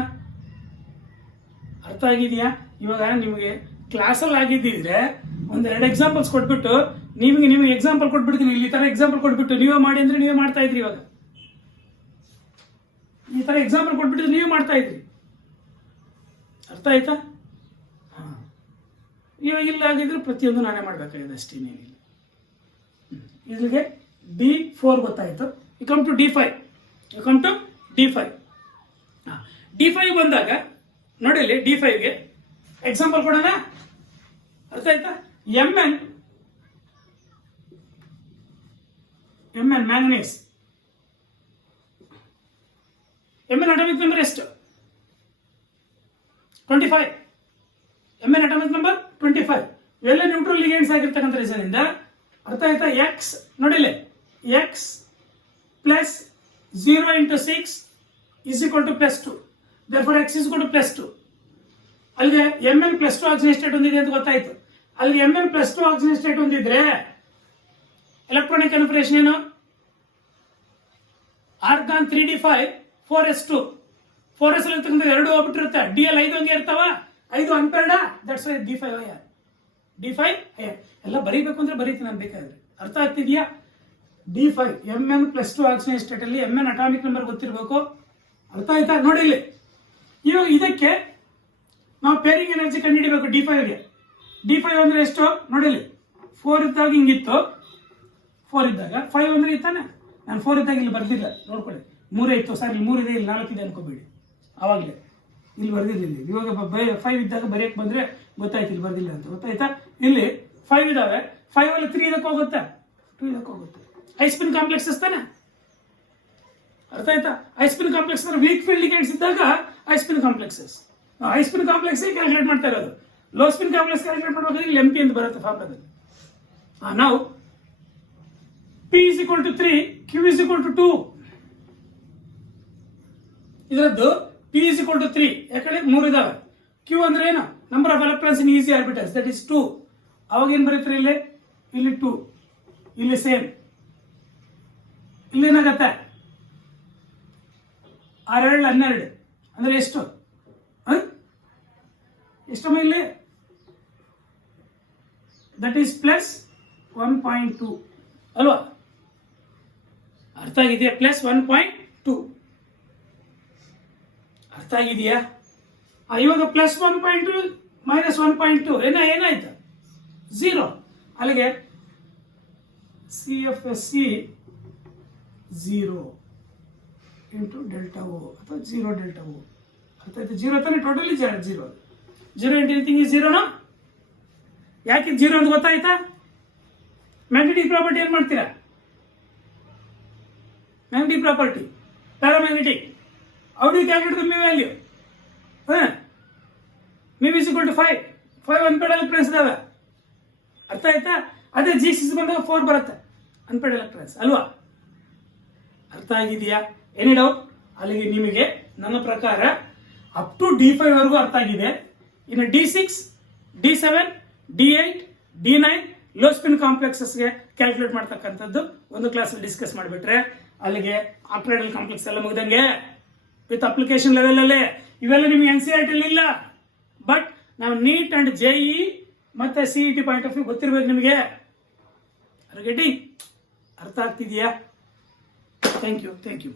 ಅರ್ಥ ಆಗಿದೆಯಾ? ಇವಾಗ ನಿಮಗೆ ಕ್ಲಾಸಲ್ಲಿ ಆಗಿದ್ದಿದ್ರೆ 1-2 ಎಕ್ಸಾಂಪಲ್ಸ್ ಕೊಟ್ಬಿಟ್ಟು ನಿಮಗೆ ಎಕ್ಸಾಂಪಲ್ ಕೊಟ್ಬಿಡ್ತೀನಿ. ಇಲ್ಲಿ ಈ ಥರ ಎಕ್ಸಾಂಪಲ್ ಕೊಟ್ಬಿಟ್ಟು ನೀವೇ ಮಾಡಿ ಅಂದ್ರೆ ನೀವೇ ಮಾಡ್ತಾ ಇದ್ರಿ. ಇವಾಗ ಈ ಥರ ಎಕ್ಸಾಂಪಲ್ ಕೊಟ್ಬಿಟ್ಟು ನೀವೇ ಮಾಡ್ತಾ ಇದ್ರಿ. ಅರ್ಥ ಆಯ್ತಾ? ಇವಾಗ ಇಲ್ಲ ಆಗಿದ್ರೆ ಪ್ರತಿಯೊಂದು ನಾನೇ ಮಾಡಬೇಕಾಗಿದೆ ಅಷ್ಟೇನೇನಿಲ್ಲ. ಇಲ್ಲಿಗೆ D4 ಗೊತ್ತಾಯಿತು. You come to D5. D5 ಬಂದಾಗ ನೋಡಿ ಇಲ್ಲಿ D5ಗೆ ಎಕ್ಸಾಂಪಲ್ ಕೊಡೋಣ. ಅರ್ಥ ಆಯ್ತಾ? Mn manganese. Mn atomic number ಎಷ್ಟು? 25. Mn atomic number 25. ಇವೆಲ್ಲ ನ್ಯೂಟ್ರಲ್ ಲಿಗೇಂಡ್ಸ್ ಆಗಿರ್ತಕ್ಕಂಥ ರೀಸನ್ ಇಂದ ಅರ್ಥ ಆಯ್ತಾ? X ನೋಡಿಲ್ಲ, X plus 0 × 6 is equal to +2. therefore X is equal to +2. ಅಲ್ಲಿಗೆ Mn +2 ಆಕ್ಸಿಜನ್ ಸ್ಟೇಟ್ ಹೊಂದಿದೆ ಅಂತ ಗೊತ್ತಾಯ್ತು. ಅಲ್ಲಿಗೆ Mn +2 ಆಕ್ಸಿಜನ್ ಸ್ಟೇಟ್ ಹೊಂದಿದ್ರೆ ಎಲೆಕ್ಟ್ರಾನಿಕ್ ಕನ್ಫಿಗರೇಷನ್ ಏನು? Argon 3d5 4s2. 4s ಅಲ್ಲಿ ಇರ್ತಕ್ಕಂಥ 2 ಹೋಗ್ಬಿಟ್ಟಿರುತ್ತೆ. DL 5 ಹಂಗೆ ಇರ್ತಾವ, 5 ಅನ್ಪೇರ್ಡ. That's why D5 IR. ಎಲ್ಲ ಬರೀಬೇಕು ಅಂದ್ರೆ ಬರೀತೀನಿ ನಾನು ಬೇಕಾದ್ರೆ. ಅರ್ಥ ಆಗ್ತಿದೆಯಾ? D5 Mn +2 ಆಕ್ಸಿಜನ್ ಸ್ಟೇಟ್ ಅಲ್ಲಿ Mn ಅಟಾಮಿಕ್ ನಂಬರ್ ಗೊತ್ತಿರಬೇಕು. ಅರ್ಥ ಆಯ್ತಾ? ನೋಡಿ ಇಲ್ಲಿ ಇವಾಗ ಇದಕ್ಕೆ ನಾವು ಪೇರಿಂಗ್ ಎನರ್ಜಿ ಕಂಡುಹಿಡಿಬೇಕು. D5ಗೆ D5 ಅಂದ್ರೆ ಎಷ್ಟು ನೋಡಿಲಿ. 4 ಇದ್ದಾಗ ಹಿಂಗಿತ್ತು, 4 ಇದ್ದಾಗ 5 ಅಂದ್ರೆ ಇತ್ತಾನೆ. ನಾನು 4 ಇದ್ದಾಗ ಇಲ್ಲಿ ಬರ್ದಿಲ್ಲ, ನೋಡ್ಕೊಳ್ಳಿ. 3 ಇತ್ತು, ಸರ್ ಇಲ್ಲಿ 3 ಇದೆ, ಇಲ್ಲಿ 4 ಇದೆ ಅನ್ಕೋಬೇಡಿ. ಆವಾಗಲೇ ಇಲ್ಲಿ ಬರ್ದಿರಲಿಲ್ಲ. ಇವಾಗ 5 ಇದ್ದಾಗ ಬರೆಯಕ್ಕೆ ಬಂದ್ರೆ ಗೊತ್ತಾಯ್ತು ಇಲ್ಲಿ ಬರ್ದಿಲ್ಲ ಅಂತ. ಗೊತ್ತಾಯ್ತಾ? ಇಲ್ಲಿ 5 ಇದಾವೆ, 5 ಅಲ್ಲಿ 3 ಇದಕ್ಕೆ ಹೋಗುತ್ತೆ, 2 ಇದಕ್ಕೆ ಹೋಗುತ್ತೆ. ಐಸ್ಪಿನ್ ಕಾಂಪ್ಲೆಕ್ಸಸ್ ತಾನೆ. ಅರ್ಥ ಆಯ್ತಾ? ಐಸ್ಪಿನ್ ಕಾಂಪ್ಲೆಕ್ಸ್ ಅಂದ್ರೆ ವೀಕ್ ಫೀಲ್ಡ್ ಲಿಗೇಂಡ್ಸ್ ಇದ್ದಾಗ ಐಸ್ಪಿನ್ ಕಾಂಪ್ಲೆಕ್ಸಸ್. ಐಸ್ಪಿನ್ ಕಾಂಪ್ಲೆಕ್ಸ್ ಕ್ಯಾಲ್ಕುಲೇಟ್ ಮಾಡ್ತಾ ಇರೋದು. ಲೋ ಸ್ಪಿನ್ ಕಾಂಪ್ಲೆಕ್ಸ್ ಕ್ಯಾಲ್ಕುಲೇಟ್ ಮಾಡುವಾಗ ಇಲ್ಲಿ MP ಅಂತ ಬರುತ್ತೆ ಫಾರ್ಮುಲಾದಲ್ಲಿ. ನಾವು P is equal to 3, Q is equal to 2. ಇದರದ್ದು P is equal to 3, ಯಾಕಂದ್ರೆ 3 ಇದಾವೆ. Q ಅಂದ್ರೆ ಏನು? Number of electrons in easy orbitals, that is 2. ಅವಾಗ ಏನ್ ಬರೀತಾರೆ ಇಲ್ಲಿ 2, ಇಲ್ಲಿ ಸೇಮ್. ಇಲ್ಲೇನಾಗತ್ತೆ? 6 12 ಅಂದ್ರೆ ಎಷ್ಟು? ಎಷ್ಟಮ್ಮ ಇಲ್ಲಿ? ದಟ್ ಈಸ್ +1.2 ಅಲ್ವಾ? ಅರ್ಥ ಆಗಿದೆಯಾ? +1.2 ಅರ್ಥ ಆಗಿದೆಯಾ? ಇವಾಗ +1.2 -1.2 ಏನಾಯ್ತು? 0. ಅಲ್ಲಿಗೆ CFSE 0. ಇಂಟು ಡೆಲ್ಟಾ ಓ ಅಥವಾ 0 ಡೆಲ್ಟಾ ಓ. ಅರ್ಥ ಆಯ್ತು? 0 ತಾನೇ, ಟೋಟಲಿ 0. 0 ಇಂಟು ಎನಿಥಿಂಗ್ ಇಸ್ 0ನಾ? ಯಾಕೆ 0 ಅಂತ ಗೊತ್ತಾಯ್ತಾ? ಮ್ಯಾಗ್ನೆಟಿಕ್ ಪ್ರಾಪರ್ಟಿ ಏನು ಮಾಡ್ತೀರಾ? Magnetic property paramagnetic. How do you calculate the mu value? Mu is equal to 5 unpaired electrons ಇದಾವೆ. ಅರ್ಥ ಆಯ್ತಾ? ಅದೇ G6 ಬಂದಾಗ 4 ಬರುತ್ತೆ ಅನ್ಪೇಡ್ ಎಲೆಕ್ಟ್ರಾನ್ಸ್ ಅಲ್ವಾ? ಅರ್ಥ ಆಗಿದೆಯಾ? Any doubt? ಅಲ್ಲಿಗೆ ನಿಮಗೆ ನನ್ನ ಪ್ರಕಾರ ಅಪ್ ಟು D5 ವರೆಗೂ ಅರ್ಥ ಆಗಿದೆ. ಇನ್ನು D6, D7, D8, D9 low spin ಕಾಂಪ್ಲೆಕ್ಸಸ್ಗೆ calculate ಮಾಡ್ತಕ್ಕಂಥದ್ದು ಒಂದು ಕ್ಲಾಸಲ್ಲಿ ಡಿಸ್ಕಸ್ ಮಾಡಿಬಿಟ್ರೆ ಅಲ್ಲಿಗೆ ಆಕ್ಟೈಡಲ್ ಕಾಂಪ್ಲೆಕ್ಸ್ ಎಲ್ಲ ಮುಗ್ದಂಗೆ ವಿತ್ ಅಪ್ಲಿಕೇಶನ್ ಲೆವೆಲ್ ಅಲ್ಲಿ. ಇವೆಲ್ಲ ನಿಮಗೆ NCERT ಇಲ್ಲ, ಬಟ್ ನಾವು ನೀಟ್ ಅಂಡ್ JEE ಮತ್ತೆ CET ಪಾಯಿಂಟ್ ಆಫ್ ವ್ಯೂ ಗೊತ್ತಿರ್ಬೇಕು ನಿಮಗೆ. ಗೆಟಿಂಗ್? ಅರ್ಥ ಆಗ್ತಿದೆಯಾ? Thank you.